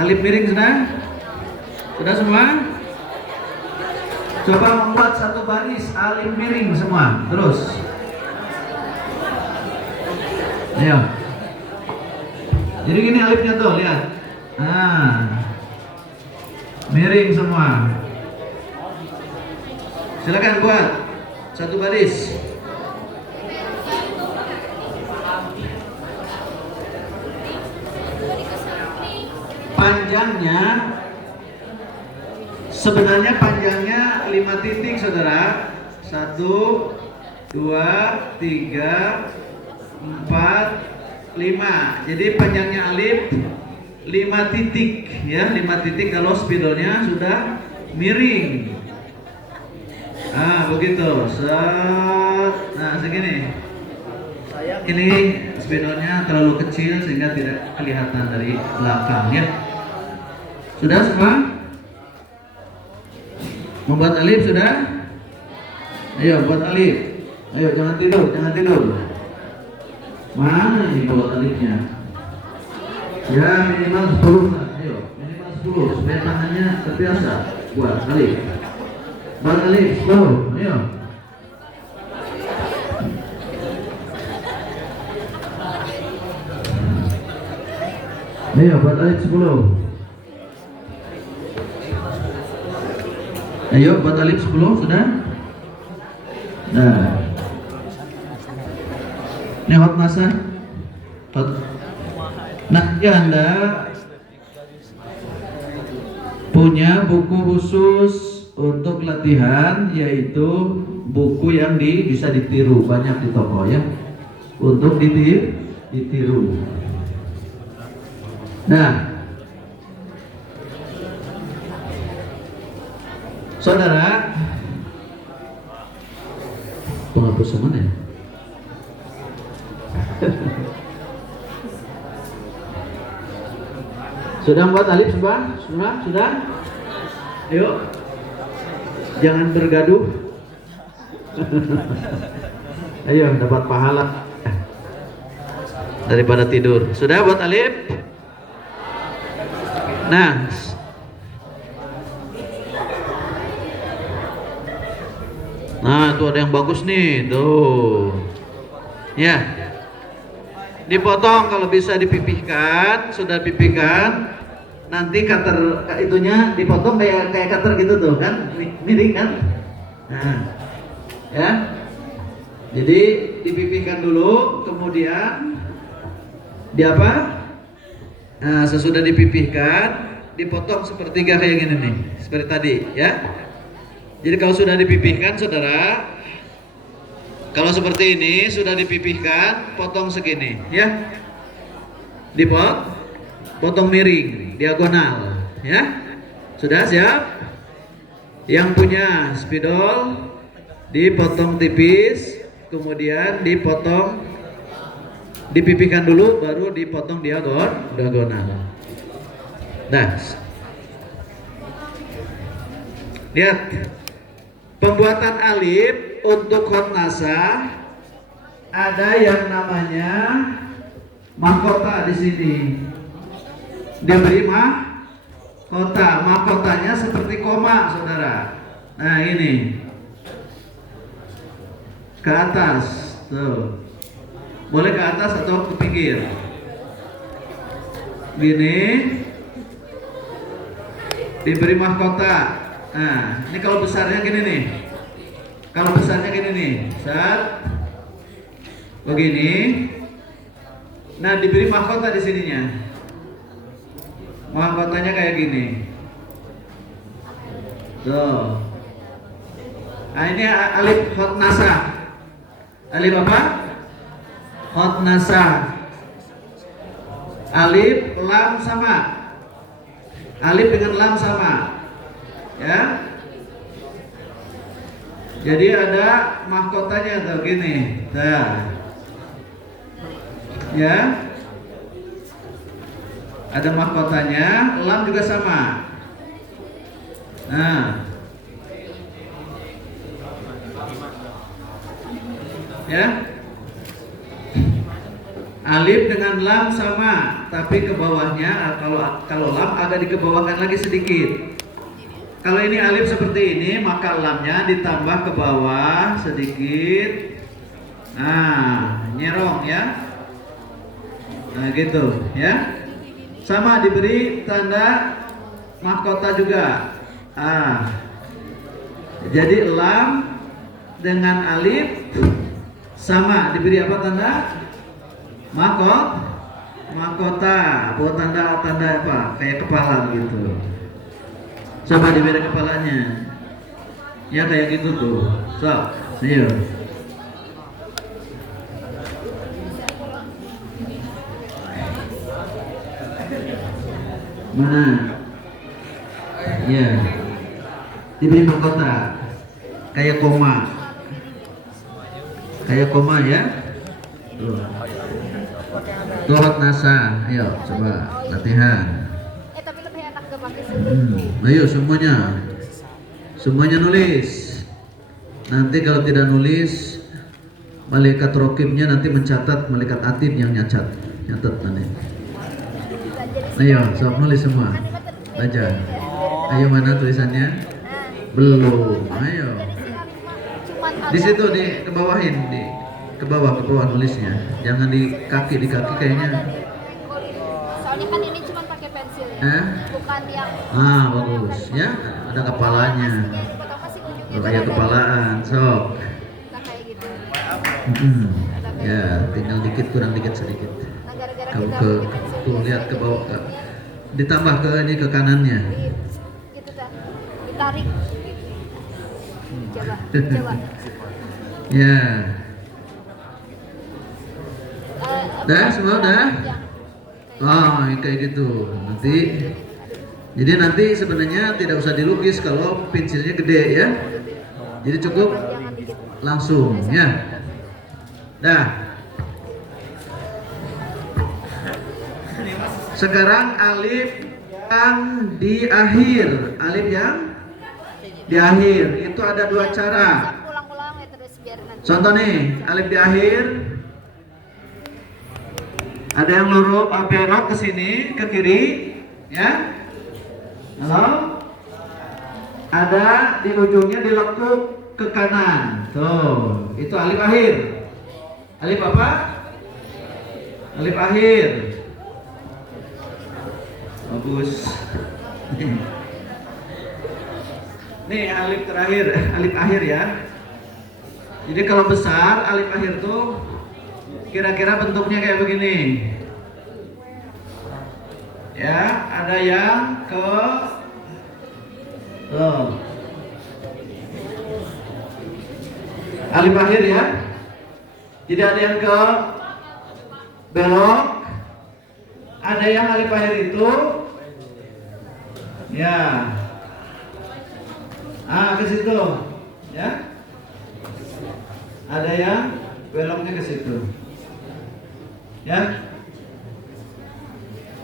Alif miring sudah? Sudah semua? Coba membuat satu baris alif miring semua. Terus. Ayo. Jadi gini alifnya tuh, lihat. Nah. Miring semua. Silakan buat satu baris. Panjangnya sebenarnya panjangnya 5 titik, saudara. 1, 2, 3, 4, 5. Jadi panjangnya alif 5 titik ya, 5 titik kalau spidolnya sudah miring. Begitu. Set. Nah, segini. Ini spidolnya terlalu kecil sehingga tidak kelihatan dari belakang ya. Sudah semua? Membuat alif sudah? Ayo buat alif. Ayo jangan tidur. Mana ini buat alifnya? Ya minimal 10 lah, ayo minimal 10 supaya tangannya terbiasa buat alif. Buat alif 10, ayo. Ayo buat alif 10. Ayo buat alif 10 sudah? Nah. Ini hot masa. Nah, ya Anda punya buku khusus untuk latihan, yaitu buku yang bisa ditiru, banyak di toko ya, untuk ditiru. Nah, saudara, penghapus mana ya? Sudah membuat alif semua? Sudah? Ayo. Jangan bergaduh. Ayo dapat pahala daripada tidur. Sudah buat alif? Nah. Nah, tuh ada yang bagus nih, tuh. Ya. Dipotong kalau bisa dipipihkan, sudah pipihkan. Nanti cutter itunya dipotong kayak cutter gitu tuh kan, miring kan? Nah, ya. Jadi dipipihkan dulu, kemudian di apa? Nah, sesudah dipipihkan, dipotong sepertiga kayak gini nih, seperti tadi, ya. Jadi kalau sudah dipipihkan, saudara, kalau seperti ini sudah dipipihkan, potong segini, ya. Potong miring, diagonal, ya. Sudah siap? Yang punya spidol dipotong tipis, kemudian dipotong, dipipihkan dulu, baru dipotong diagonal. Nah, lihat pembuatan alif untuk khotnasah ada yang namanya mahkota di sini. Dia beri mahkota, mahkotanya seperti koma, saudara. Nah ini ke atas, tuh. Boleh ke atas atau ke pinggir. Gini, diberi mahkota. Nah, ini kalau besarnya gini nih. Kalau besarnya gini nih, saat begini. Nah, diberi mahkota di sininya. Mahkotanya kayak gini. Tuh. Nah, ini alif khotnasah. Alif apa? Khotnasah. Alif lam sama. Alif dengan lam sama. Ya. Jadi ada mahkotanya tuh gini. Nah. Ya. Ada mahkotanya, lam juga sama. Nah. Ya. Alif dengan lam sama, tapi ke bawahnya kalau lam agak dikebawahkan lagi sedikit. Kalau ini alif seperti ini, maka lamnya ditambah ke bawah sedikit. Nah, nyerong ya. Nah, gitu ya. Sama diberi tanda mahkota juga. Jadi lam dengan alif sama diberi apa tanda? Mahkota. Buat tanda apa? Kayak kepala gitu. Coba diberi kepalanya. Ya kayak gitu tuh. So, ayo. Mana? Ya. Diberi mahkota. Kayak koma. Kayak koma ya. Tuh. Khotnasah. Ayo coba latihan. Tapi lebih enak gak pakai Ayo semuanya nulis. Nanti kalau tidak nulis, malaikat rokibnya nanti mencatat, malaikat atid yang nyatat nanti. Ayo, sok nulis semua. Baca. Ayo mana tulisannya? Belum. Ayo. Di situ ke bawahin, ke bawah nulisnya. Jangan di kaki kayaknya. Soalnya kan ini cuma pakai pensil ya. Bukan yang Bagus ya. Ada kepalanya. Kayak kepalaan, sok. kayak gitu. Ya, tinggal kurang dikit sedikit. Nah, gara-gara Kalau kita tuh lihat ke bawah, ditambah ke kanannya. gitu kan. Ditarik. Coba. Ya. Dah semua udah. Kayak gitu. Jadi nanti sebenarnya tidak usah dilukis kalau pensilnya gede ya. Jadi cukup langsung ya. Dah. Sekarang alif yang di akhir. Alif yang di akhir itu ada dua cara. Ulang-ulang ya terus biar nanti. Contoh nih, alif di akhir. Ada yang lurus belok ke sini, ke kiri, ya. Halo? Ada di ujungnya dilekuk ke kanan. Tuh, itu alif akhir. Alif apa? Alif akhir. Bagus. Nih alif terakhir, alif akhir ya. Jadi kalau besar alif akhir tuh kira-kira bentuknya kayak begini. Ya, ada yang ke alif akhir ya. Jadi ada yang ke belok, ada yang alif akhir itu ya ke situ, ya. Ada yang beloknya ke situ, ya.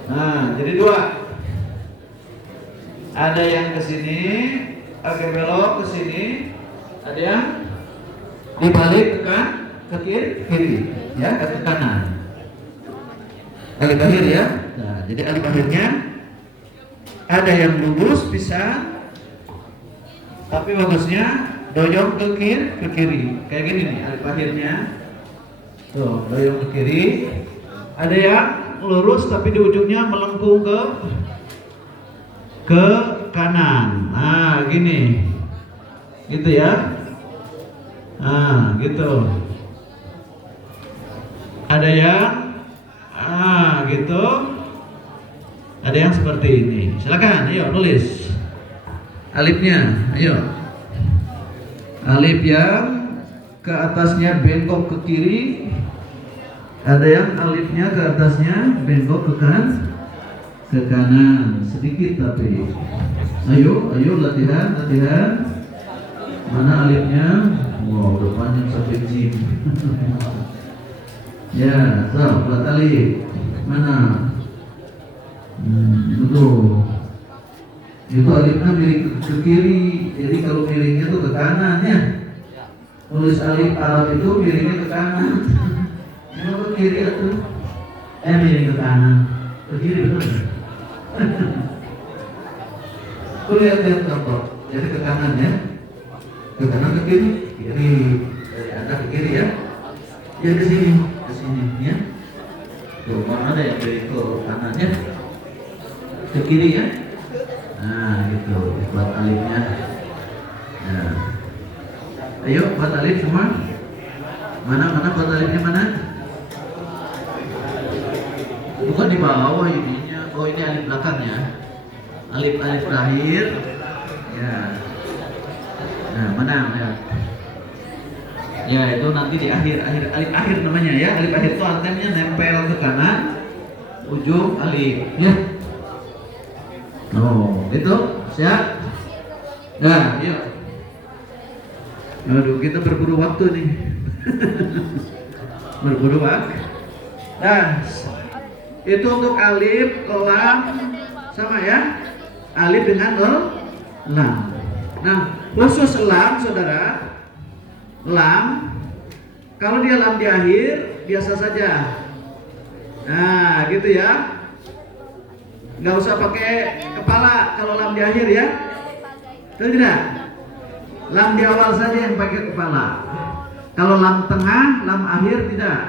Nah, jadi dua. Ada yang ke sini, agak belok ke sini. Ada yang dibalik ke kiri, ya, ke kanan. Alif akhir ya. Nah, jadi alif akhirnya ada yang lurus bisa, tapi bagusnya doyong ke kiri. Kayak gini nih alif akhirnya. Tuh, doyong ke kiri. Ada yang lurus tapi di ujungnya melengkung ke kanan. Nah, gini. Gitu ya. Nah, gitu. Ada yang gitu. Ada yang seperti ini. Silakan, ayo nulis alifnya. Ayo. Alif yang ke atasnya bengkok ke kiri. Ada yang alifnya ke atasnya bengkok ke kanan. Sedikit tapi. Ayo latihan. Mana alifnya? Wow, udah panjang sampai jim. Ya, so, buat alif. Mana? Betul. Itu alifnya miring ke kiri. Jadi kalau miringnya tuh ke kanan ya. Tulis alif Arab itu miringnya ke kanan. Kalau ke kiri itu miring ke kanan. Ke kiri betul. Tuh lihat contoh. Jadi ke kanan ya. Ke kanan ke kiri. Kiri. Dari ada ke kiri ya. Ya ke sini ya. Tuh, mana ada yang dari ke kanannya ke kiri ya. Nah, gitu buat alifnya. Nah, ayo buat alif semua. Mana buat alifnya mana? Bukan di bawah ininya. Oh, ini alif belakangnya. Alif terakhir. Ya. Nah, mana ya? Ya, itu nanti di alif akhir namanya ya. Alif akhir itu antennya nempel ke kanan ujung alif ya. Oh, gitu. Siap? Nah, yuk. Aduh, kita berburu waktu nih. Berburu waktu. Nah, itu untuk alif, lam sama ya. Alif dengan lam. Nah, khusus lam, saudara. Lam, kalau dia lam di akhir biasa saja. Nah, gitu ya. Nggak usah pakai kepala kalau lam di akhir ya. Betul tidak? Lam di awal saja yang pakai kepala. Kalau lam tengah, lam akhir tidak.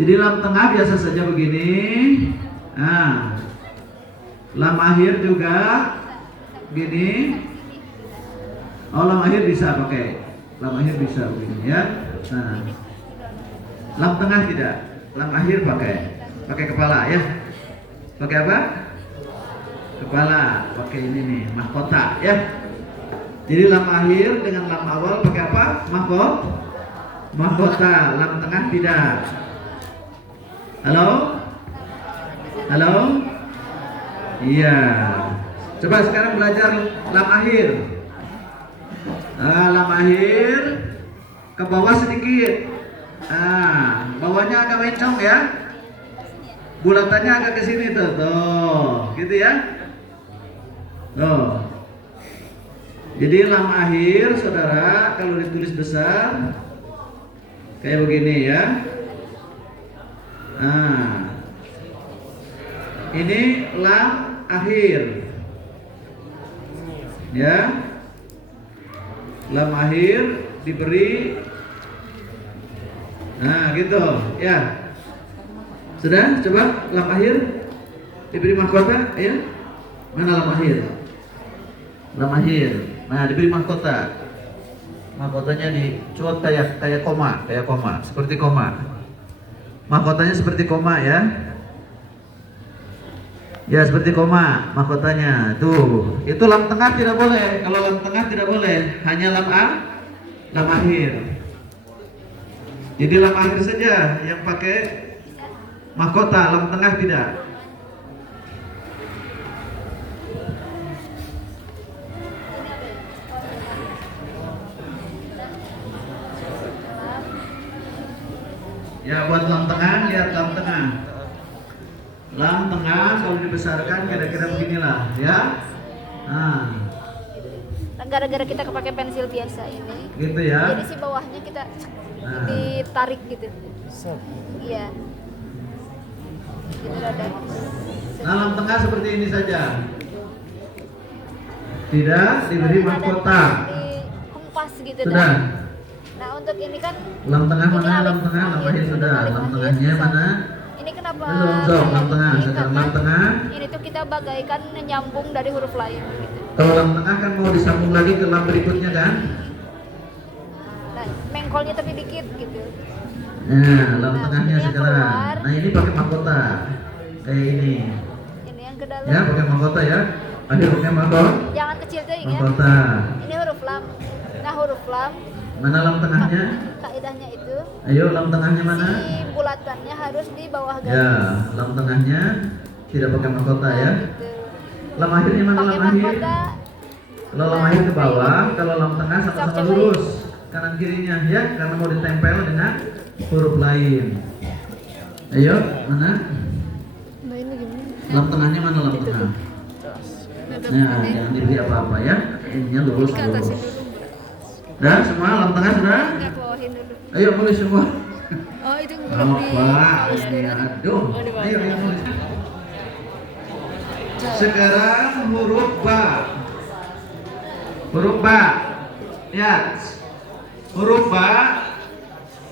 Jadi lam tengah biasa saja begini. Nah, lam akhir juga begini. Oh, lam akhir bisa pakai. Lam akhir bisa begini ya. Nah, lam tengah tidak. Lam akhir pakai kepala ya. Pakai apa? Kepala. Pakai ini nih, mahkota ya. Jadi lam akhir dengan lam awal pakai apa? Mahkota. Lam tengah tidak. Halo? Iya. Coba sekarang belajar lam akhir. Lam akhir ke bawah sedikit. Bawahnya agak mencong ya. Bulatannya agak ke sini tuh, gitu ya. Tuh. Jadi lam akhir, saudara, kalau ditulis besar kayak begini ya. Ini lam akhir. Ya. Lam akhir diberi. Nah, gitu ya. Sudah? Coba lam akhir diberi mahkota ya. Mana lam akhir? Lam akhir. Nah, diberi mahkota. Mahkotanya dicuat kayak koma, seperti koma. Mahkotanya seperti koma ya. Ya, seperti koma mahkotanya. Tuh, itu lam tengah tidak boleh. Kalau lam tengah tidak boleh, hanya lam akhir. Jadi lam akhir saja yang pakai mahkota, lam tengah tidak. Ya, buat lam tengah, lihat lam tengah. Lam tengah kalau dibesarkan kira-kira beginilah, ya. Nah, Gara-gara kita kepake pensil biasa ini, gitu ya. jadi si bawahnya kita Nah. ditarik gitu. Iya. Gitu rada. Nah, lam tengah seperti ini saja. Tidak diberi Ada mahkota. dihempas gitu Sudah. dah. Nah, untuk ini kan Lam tengah ini mana? alif Lam tengah, lam akhir, akhir sudah. alif Lam akhir, tengahnya bisa. mana? Ini kenapa? Belum, Sob. Lam tengah. Ini Sekarang karena lam tengah. Ini tuh kita bagaikan nyambung dari huruf lain gitu. Kalau lam tengah kan mau disambung lagi ke lam berikutnya kan? Nah, mengkolnya tapi dikit gitu. Nah, lam Nah, tengahnya ini yang sekarang. keluar. Nah, ini pakai mahkota. Kayak ini. Ini yang ke dalam. Ya, pakai mahkota ya. Akhir pakai mahkota. Jangan kecil tuh ya. Mahkota. Ini huruf lam. Nah, huruf lam Mana lam tengahnya? kaidahnya itu Ayo, lam tengahnya mana? si bulatannya harus di bawah garis. Ya, lam tengahnya tidak pakai mahkota ya. Gitu. Lam akhirnya mana Pakai lam akhir? mahkota. Kalau lam akhir ke bawah, kalau lam tengah sama-sama Coba. lurus kanan kirinya ya, karena mau ditempel dengan huruf lain. Ayo, mana? Nah, ini gimana? Lam tengahnya mana lam tengah? Nah, jangan diberi apa-apa ya. Ininya lurus lurus. Dan semua lam tengah sudah? Enggak bawahin dulu. Ayo nulis semua. Oh, itu belum di Apa? paus dulu. Aduh. Ayo nulis. Sekarang huruf ba. Huruf ba. Lihat. Huruf ba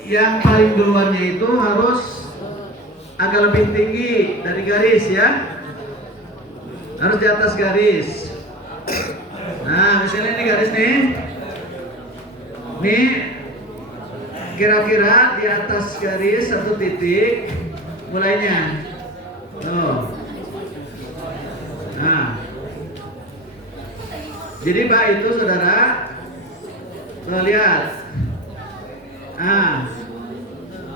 yang paling duluannya itu harus agak lebih tinggi dari garis ya. Harus di atas garis. Nah, misalnya ini garis nih. Nih kira-kira di atas garis satu titik mulainya. Tuh. Nah. Jadi ba itu saudara, tuh lihat. Nah.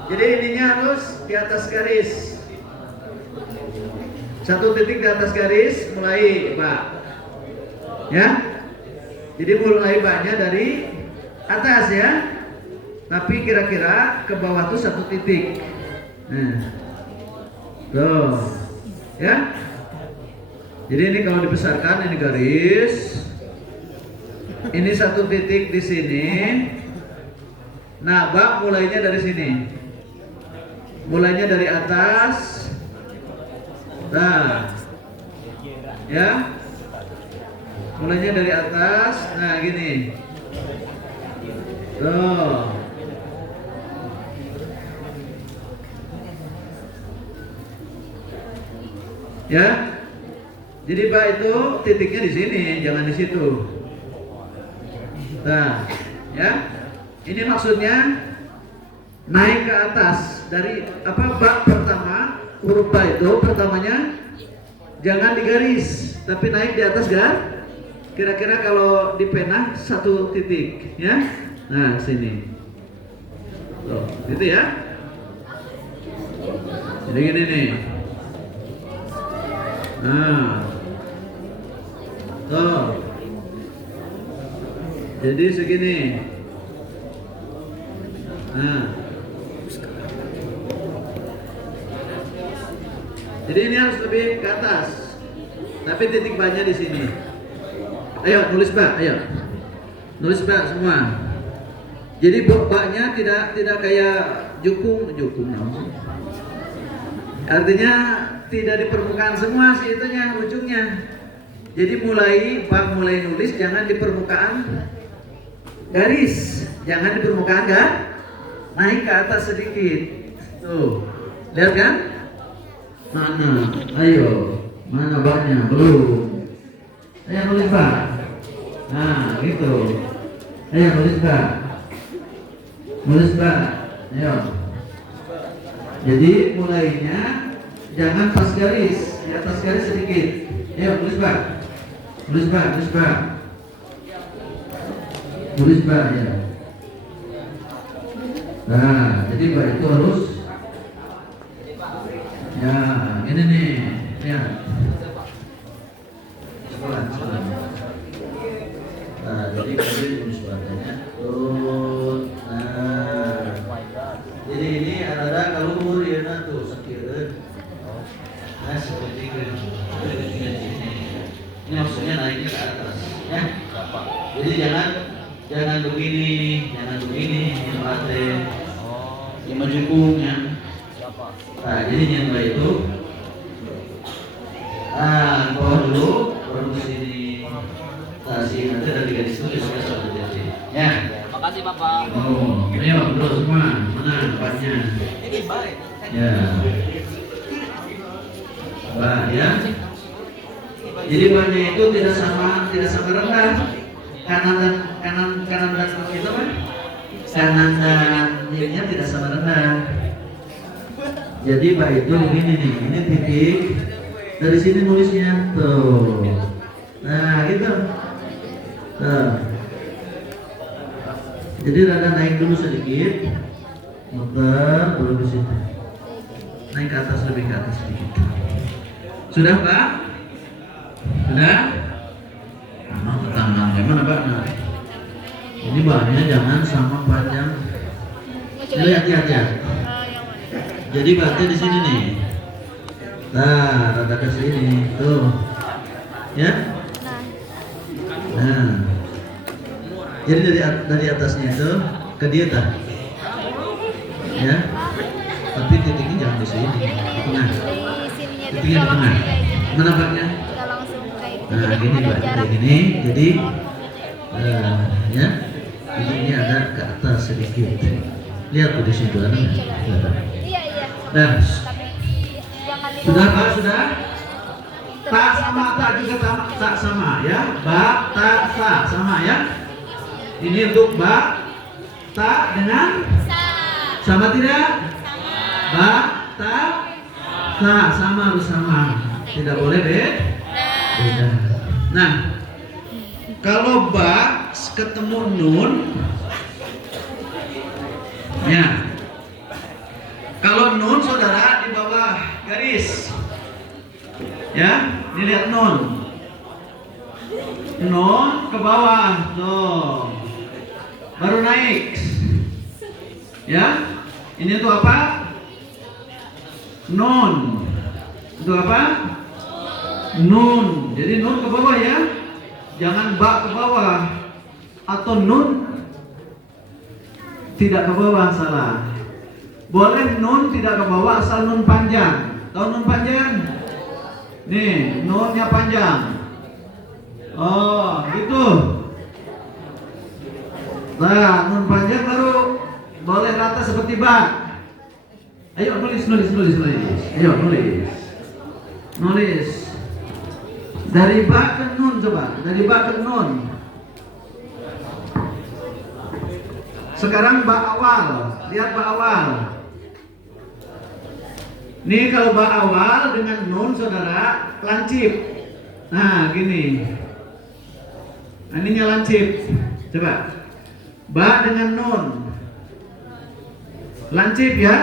Jadi ininya harus di atas garis. Satu titik di atas garis mulai ba. Ya. Jadi mulai ba-nya dari atas ya. Tapi kira-kira ke bawah tuh satu titik. Nah. Tuh. Ya. Jadi ini kalau dibesarkan ini garis. Ini satu titik di sini. Nah, ba mulainya dari sini. Mulainya dari atas. Nah. Ya. Mulainya dari atas. Nah, gini. Tuh. Ya. Jadi ba itu titiknya di sini, jangan di situ. Nah, ya. Ini maksudnya naik ke atas dari apa ba pertama, huruf ba itu pertamanya jangan digaris, tapi naik di atas kan? Kira-kira kalau di pena satu titik, ya. Nah, sini. Tuh, gitu ya. Jadi gini nih. Nah. Tuh. Jadi segini. Nah. Jadi ini harus lebih ke atas. Tapi titik ba-nya di sini. Ayo nulis ba, ayo. Nulis ba semua. Jadi ba-nya tidak kayak jukung namanya. Artinya tidak di permukaan semua sih itunya ujungnya. Jadi mulai nulis jangan di permukaan garis, jangan di permukaan kan? Naik ke atas sedikit. Tuh. Lihat kan? Mana? Ayo. Mana ba-nya? Belum. Ayo nulis ba. Nah, gitu. Ayo nulis ba. Nulis ba. Ayo. Jadi mulainya jangan pas garis, di atas garis sedikit. Ayo nulis ba. Nulis ba, nulis ba. Nulis ba ya. Nah, jadi ba itu harus ya, ini nih. Ya. Sekolah. Nah, jadi tadi tulis bahasanya turun. Nah, jadi ini adalah Nah, seperti itu. Ini maksudnya naiknya ke atas, ya. Jadi jangan begini, ini mate, yang menjukung, ya. Nah, jadi yang baik itu, bawah dulu, baru ke sini. Nanti ada 3 di situ, besoknya sudah jadi, ya. Makasih Bapak. Oh, ayo bro semua, mana tempatnya? Ya, Pak, ya. Jadi bannya itu tidak sama rendah. Kanan dan itu kan? Kanan dan kirinya tidak sama rendah. Jadi Pak itu begini nih, ini titik. Dari sini nulisnya tuh. Nah, gitu. Tuh. Jadi rada naik dulu sedikit, muter baru ke situ. Naik ke atas, lebih ke atas sedikit. Sudah Pak? Sudah? Nah, tangan gimana Pak? Nah, ini bahannya jangan sama panjang. Lihat ya. yang mana? Jadi bahannya di sini nih. Nah, rada ke sini, tuh. Ya? Nah. Jadi dari atasnya itu ke dia tak? Ya. Tapi titiknya jangan di sini, di tengah. Di sininya Titiknya di tengah. Mana Paknya? kita langsung kayak gitu. Nah, Jadi gini ada Pak, jarak. kayak gini. Jadi ya. Titiknya ada ke atas sedikit. Lihat tuh di situ ada. Iya. Nah, Tapi jangan di sudah Pak, sudah? Tak sama, tak juga tak sama ya. Ba, tak, sa sama ya. Ini untuk ba, ta dengan sama tidak? Ba, ta, sa sama harus sama. Tidak boleh beda. Nah, kalau ba ketemu nun, ya. Kalau nun saudara di bawah garis, ya. Ini lihat nun. Nun ke bawah, tuh. Baru naik. Ya. Ini untuk apa? Nun. Untuk apa? Nun. Jadi nun ke bawah ya. Jangan ba ke bawah. Atau nun tidak ke bawah, salah. Boleh nun tidak ke bawah asal nun panjang. Tahu nun panjang? Nih, nunnya panjang. Oh, gitu. Nah, nun panjang baru boleh rata seperti ba. Ayo nulis. Ayo nulis. Dari ba ke nun coba. Dari ba ke nun. Sekarang ba awal. Lihat ba awal. Nih kalau ba awal dengan nun saudara lancip. Nah, gini. Ininya lancip. Coba. Ba dengan nun. Lancip ya.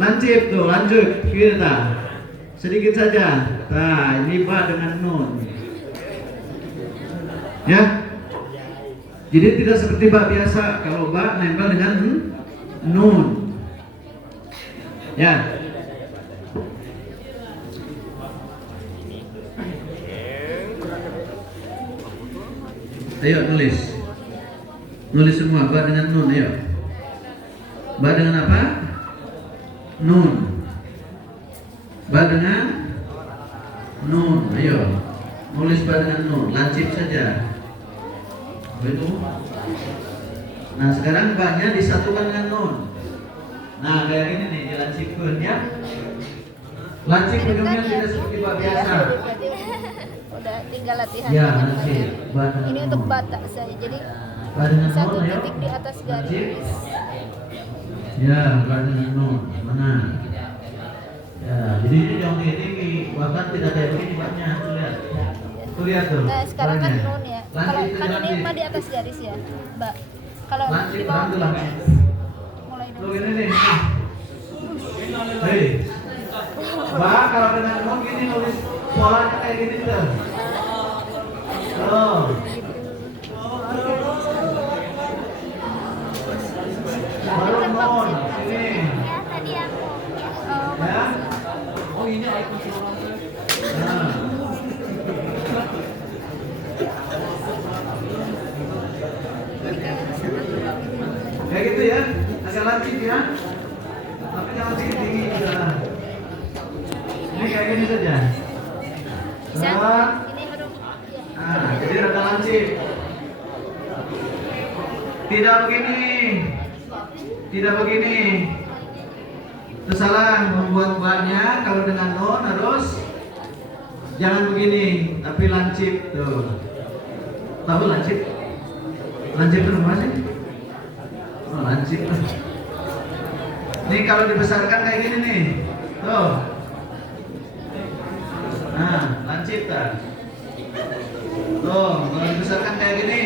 Lancip tuh, lanjut kita. Sedikit saja. Nah, ini ba dengan nun. Ya. Jadi tidak seperti ba biasa. Kalau ba nempel dengan nun. Ya. Ayo nulis. Nulis semua ba dengan nun, ayo. Ba dengan apa? Nun. Ba dengan nun, ayo. Nulis ba dengan nun, lancip saja. Betul. Nah, sekarang ba-nya disatukan dengan nun. Nah, kayak ini nih, dilancipkan ya. Lancip ujungnya tidak seperti ba biasa. Udah tinggal latihan. Ya, lancip. Ba dengan Ini nun. untuk batak saya. Jadi Ba dengan satu nun, ayo. titik di atas Lancip. garis. Ya, ba dengan nun. Mana? Ya, jadi ini yang tinggi, bahkan tidak kayak begini banyak. Tuh lihat. Tuh lihat tuh. Nah, sekarang kan ba-nya. nun ya. Kalau Lancip, kan ini lancip. mah di atas garis ya, Mbak. Kalau Lancip, di bawah bantu lancip. mulai Tuh dulu. gini nih. Hei. Ba kalau dengan nun gini nulis polanya kayak gini tuh. Oh. Baru nun ini. Oh, Nah. Kayak gitu ya, agak lancip ya. Tapi jangan tinggi juga. Ini kayak gini saja. Bisa? Set. Ini huruf. Iya. Nah, jadi rada lancip. Tidak begini. Tidak begini. Itu salah membuat banyak. Kalau dengan non harus jangan begini, tapi lancip tuh. Tahu lancip? Lancip itu apa sih? Oh, lancip. Nih kalau dibesarkan kayak gini nih. Tuh. Nah, lancip tak? Tuh, kalau dibesarkan kayak gini.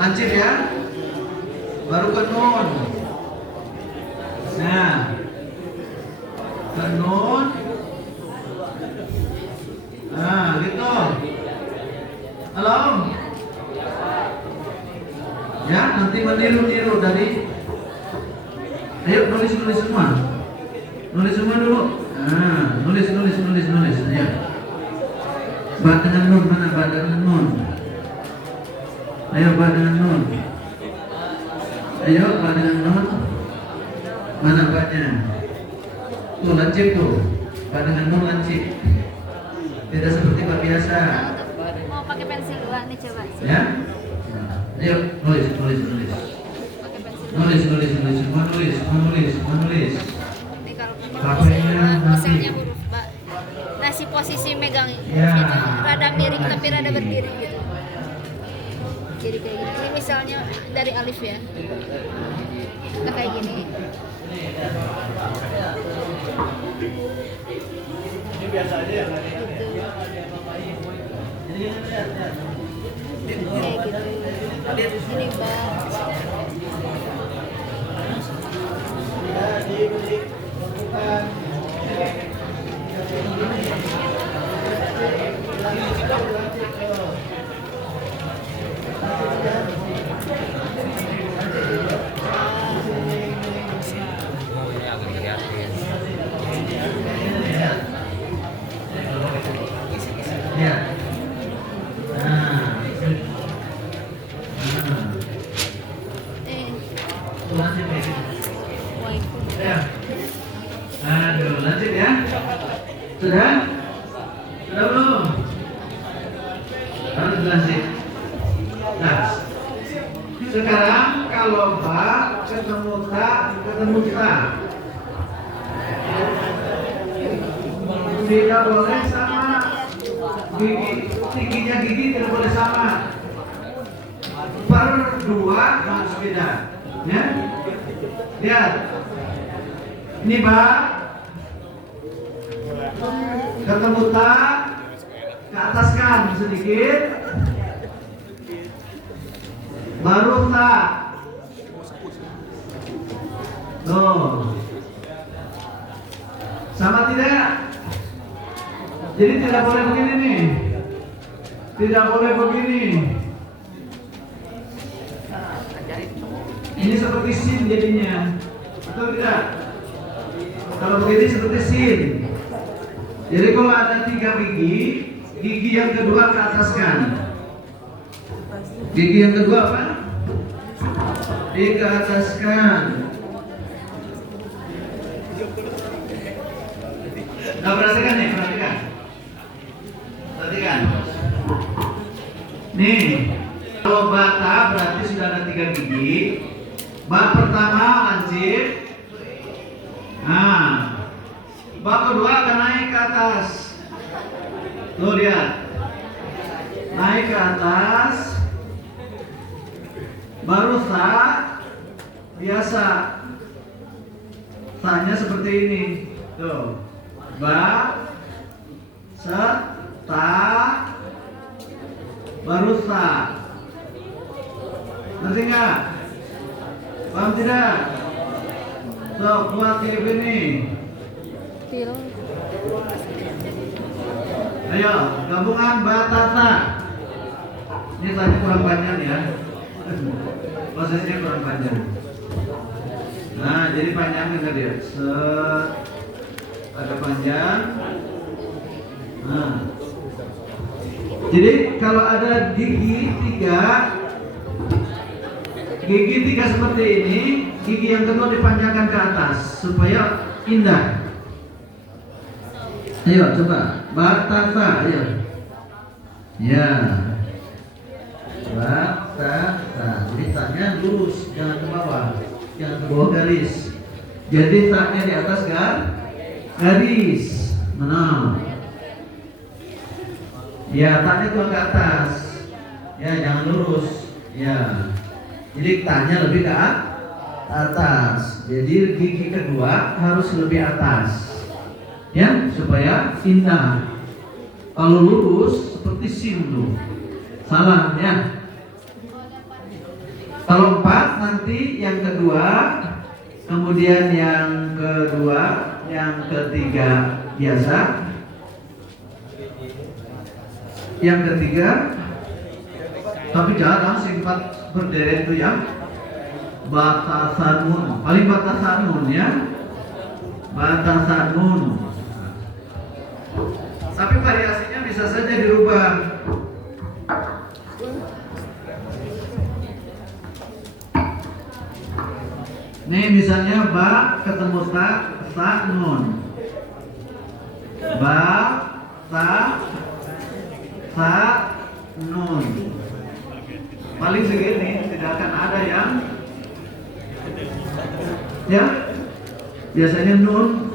Lancip ya. Baru ke nun. Nah. Ke nun. Nah, gitu. Halo. Ya, nanti meniru-niru dari. Ayo nulis semua. Nulis semua dulu. Nah, nulis. Ya. Ba dengan nun, mana ba dengan nun? Ayo ba dengan nun. Ayo ba dengan nun. Mana ba-nya? Tuh lancip tuh. Ba dengan nun lancip. Tidak seperti ba biasa. Mau pakai pensil dua nih coba. Ya. Ayo nulis. Pakai pensil. Semua nulis. Ini kalau HP-nya poselnya huruf ba. Nah si posisi megang Ya. itu rada miring tapi rada berdiri gitu. Jadi kayak gini. Ini misalnya dari alif ya. Kita kayak gini. Ini biasa aja ya. Kayak gitu. Ini ba. Ya. Nah. Lanjut ya. Wah itu. Ya. Aduh, lanjut ya. Sudah? Sudah belum? Harus lanjut. Nah, sekarang kalau ba ketemu ta, tidak boleh sama gigi, tingginya gigi tidak boleh sama. Per dua harus beda. Ya, lihat. Ini ba ketemu ta, ke ataskan sedikit, baru ta. Tuh, sama tidak? Jadi tidak boleh begini nih, tidak boleh begini. Ini seperti sin jadinya, betul tidak? Kalau begini seperti sin. Jadi kalau ada 3 gigi yang kedua ke ataskan. Gigi yang kedua apa? Ke ataskan. Nah, perhatikan nih, perhatikan. Nih, kalau bata berarti sudah ada 3 gigi. Ba pertama lancip. Nah, ba kedua akan naik ke atas. Tuh lihat, naik ke atas. Baru sa biasa. Sa-nya seperti ini. Tuh, ba, sa, ta, baru sa. Ngerti nggak? Paham tidak? Tuh, buat kayak gini. Ayo, gabungan batata. Ini tadi kurang panjang ya. Prosesnya kurang panjang. Nah, jadi panjang kita lihat. Set, agak panjang. Jadi kalau ada gigi tiga seperti ini, gigi yang kedua dipanjangkan ke atas supaya indah. Ayo coba, batata, ayo. Ya, batata. Jadi taknya lurus, jangan ke bawah, jangan ke bawah garis. Jadi taknya di atas kan? Garis. Mana? Ya, taknya tuh ke atas. Ya, jangan lurus. Ya. Jadi taknya lebih ke atas. Jadi gigi kedua harus lebih atas. Ya, supaya indah. Kalau lurus seperti sin tuh. Salah ya. Kalau 4 nanti yang kedua, kemudian yang kedua, yang ketiga biasa. Yang ketiga, tapi jarang singkat berderet itu ya. Batasanun, paling batasanun ya. Batasanun. Tapi variasinya bisa saja dirubah. Nih misalnya ba ketemu ta nun. Ba ta nun. Paling segini, tidak akan ada yang ya. Biasanya nun,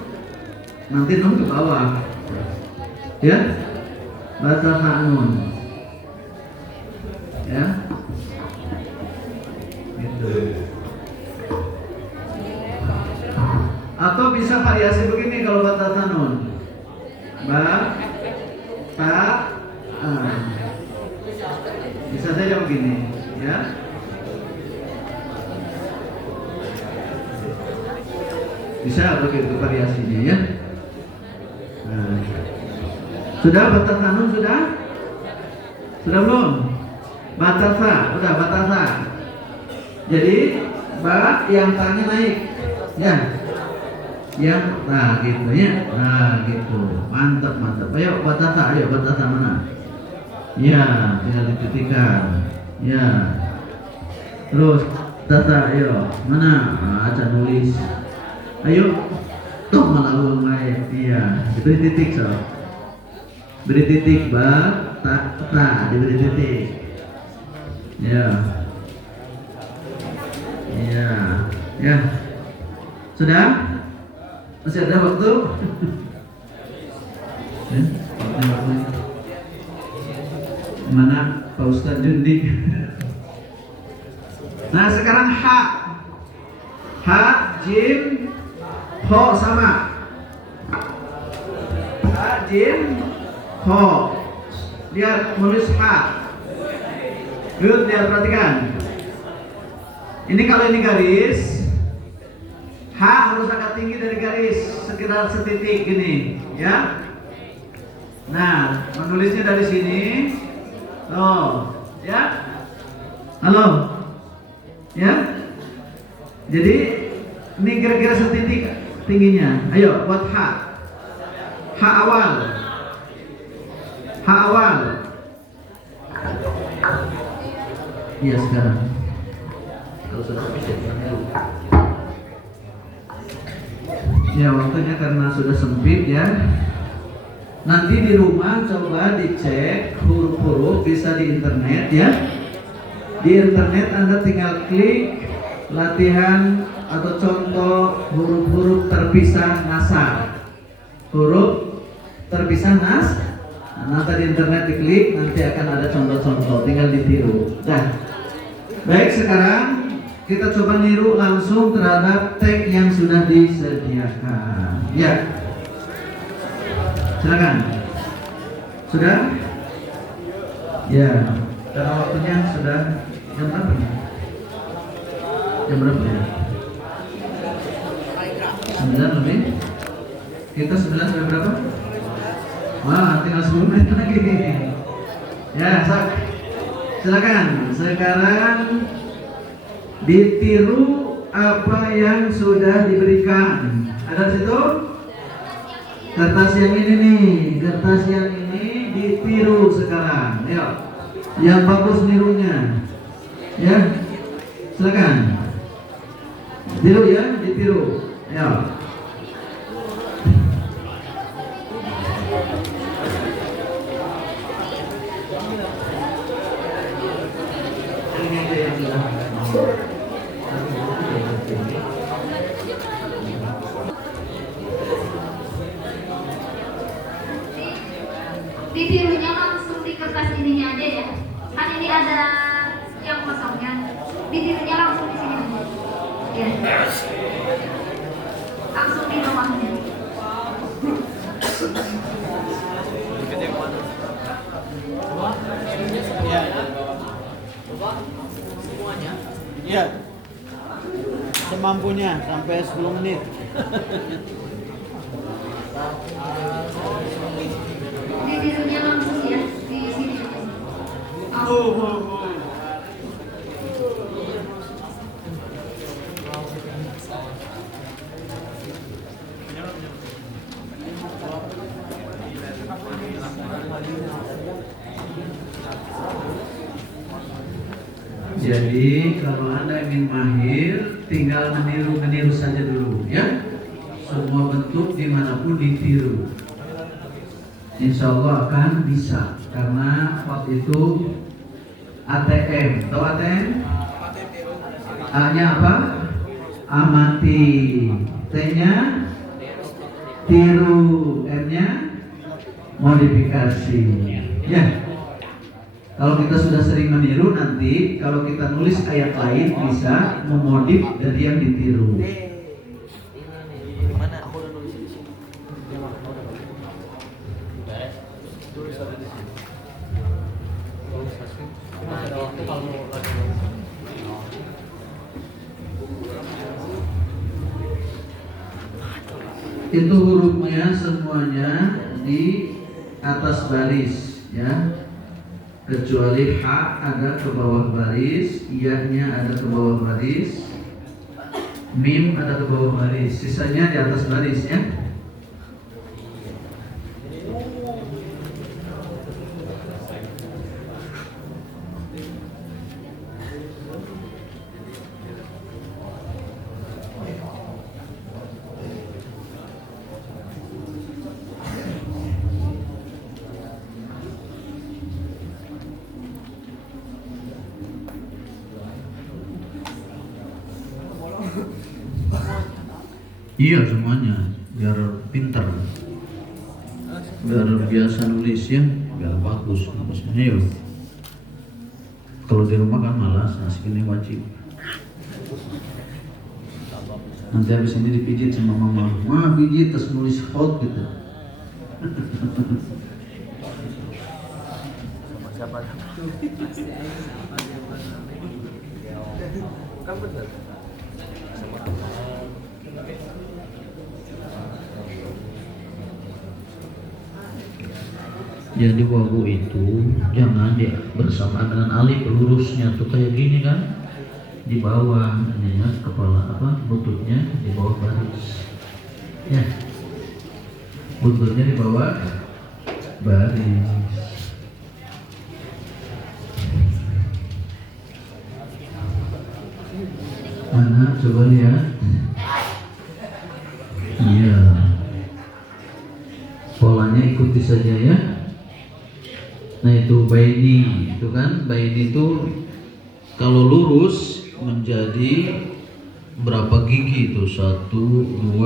nanti nun ke bawah. Ya. Baca nun. Ya. Gitu. Atau bisa variasi begini kalau baca nun. Ba ta bisa saja begini, ya. Bisa begitu variasinya ya. Nah. Sudah batasanun sudah? Sudah belum? Batasa, udah batasa. Jadi ba yang tanya naik, ya. Yang nah gitu ya. Nah gitu. Mantap mantap. Ayo batasa, mana? Ya, tinggal dititikkan. Ya. Terus data, ayo. Mana? Aca nulis. Ayo. Tuh malah uang lain. Iya, diberi titik so. Beri titik diberi titik. Ya. Ya. Ya. Sudah? Masih ada waktu? Mana Pak Ustadz Jundi? Nah sekarang ha, jim, ho sama. Ha, jim, ho. Lihat nulis ha. Good, lihat perhatikan. Ini kalau ini garis, ha harus agak tinggi dari garis, sekitar setitik gini, ya. Nah, menulisnya dari sini. Oh, ya. Halo. Ya. Jadi ini kira-kira setitik tingginya. Ayo buat ha. Ha awal. Ha awal. Iya sekarang. Kalau sudah bisa ya waktunya karena sudah sempit ya. Nanti di rumah coba dicek huruf-huruf, bisa di internet ya. Di internet Anda tinggal klik latihan atau contoh huruf-huruf terpisah nasab. Huruf terpisah nas. Nanti di internet diklik, nanti akan ada contoh-contoh, tinggal ditiru. Nah, baik sekarang kita coba niru langsung terhadap tag yang sudah disediakan. Ya. Silakan. Sudah? Ya. Karena waktunya sudah jam berapa ya? Jam berapa ya? 9 lebih. Kita 9 sampai berapa? Wah, tinggal 10 menit lagi. Ya, silakan. Sekarang ditiru apa yang sudah diberikan. Ada di situ? Kertas yang ini nih, kertas yang ini ditiru. ditiru sekarang. Ayo, yang bagus nirunya. Ya, silakan. Tiru ya, ditiru. Ayo. Ditirunya langsung di kertas ininya aja ya. Kan ini ada yang kosongnya. Ditirunya langsung di sini aja. Ya. Langsung di bawahnya. Iya. Semampunya sampai 10 menit. Ditirunya langsung ya di sini. Jadi kalau Anda ingin mahir, tinggal meniru saja dulu ya. Semua bentuk dimanapun ditiru. Insya Allah akan bisa. Karena waktu itu ATM, tahu ATM? A-nya apa? Amati. T-nya tiru. M-nya modifikasi. Ya. Kalau kita sudah sering meniru, nanti kalau kita nulis ayat lain bisa memodif dari yang ditiru. Itu hurufnya semuanya di atas baris ya, kecuali H ada ke bawah baris, I-nya ada ke bawah baris, Mim ada ke bawah baris, sisanya di atas baris ya. Iya semuanya, biar pintar, biar biasa nulis ya, biar bagus nulisnya yuk. Kalau di rumah kan malas, asik ini wajib. Nanti habis ini dipijit sama mama, mah pijit terus nulis hot gitu. Jadi wawu itu jangan dia bersamaan dengan alif, lurusnya tuh kayak gini kan, di bawah ini ya, kepala apa lututnya di bawah baris ya, lututnya di bawah baris. Mana coba lihat. Iya, polanya ikuti saja ya. Nah itu baini, itu kan baini itu kalau lurus menjadi berapa gigi itu? 1, 2,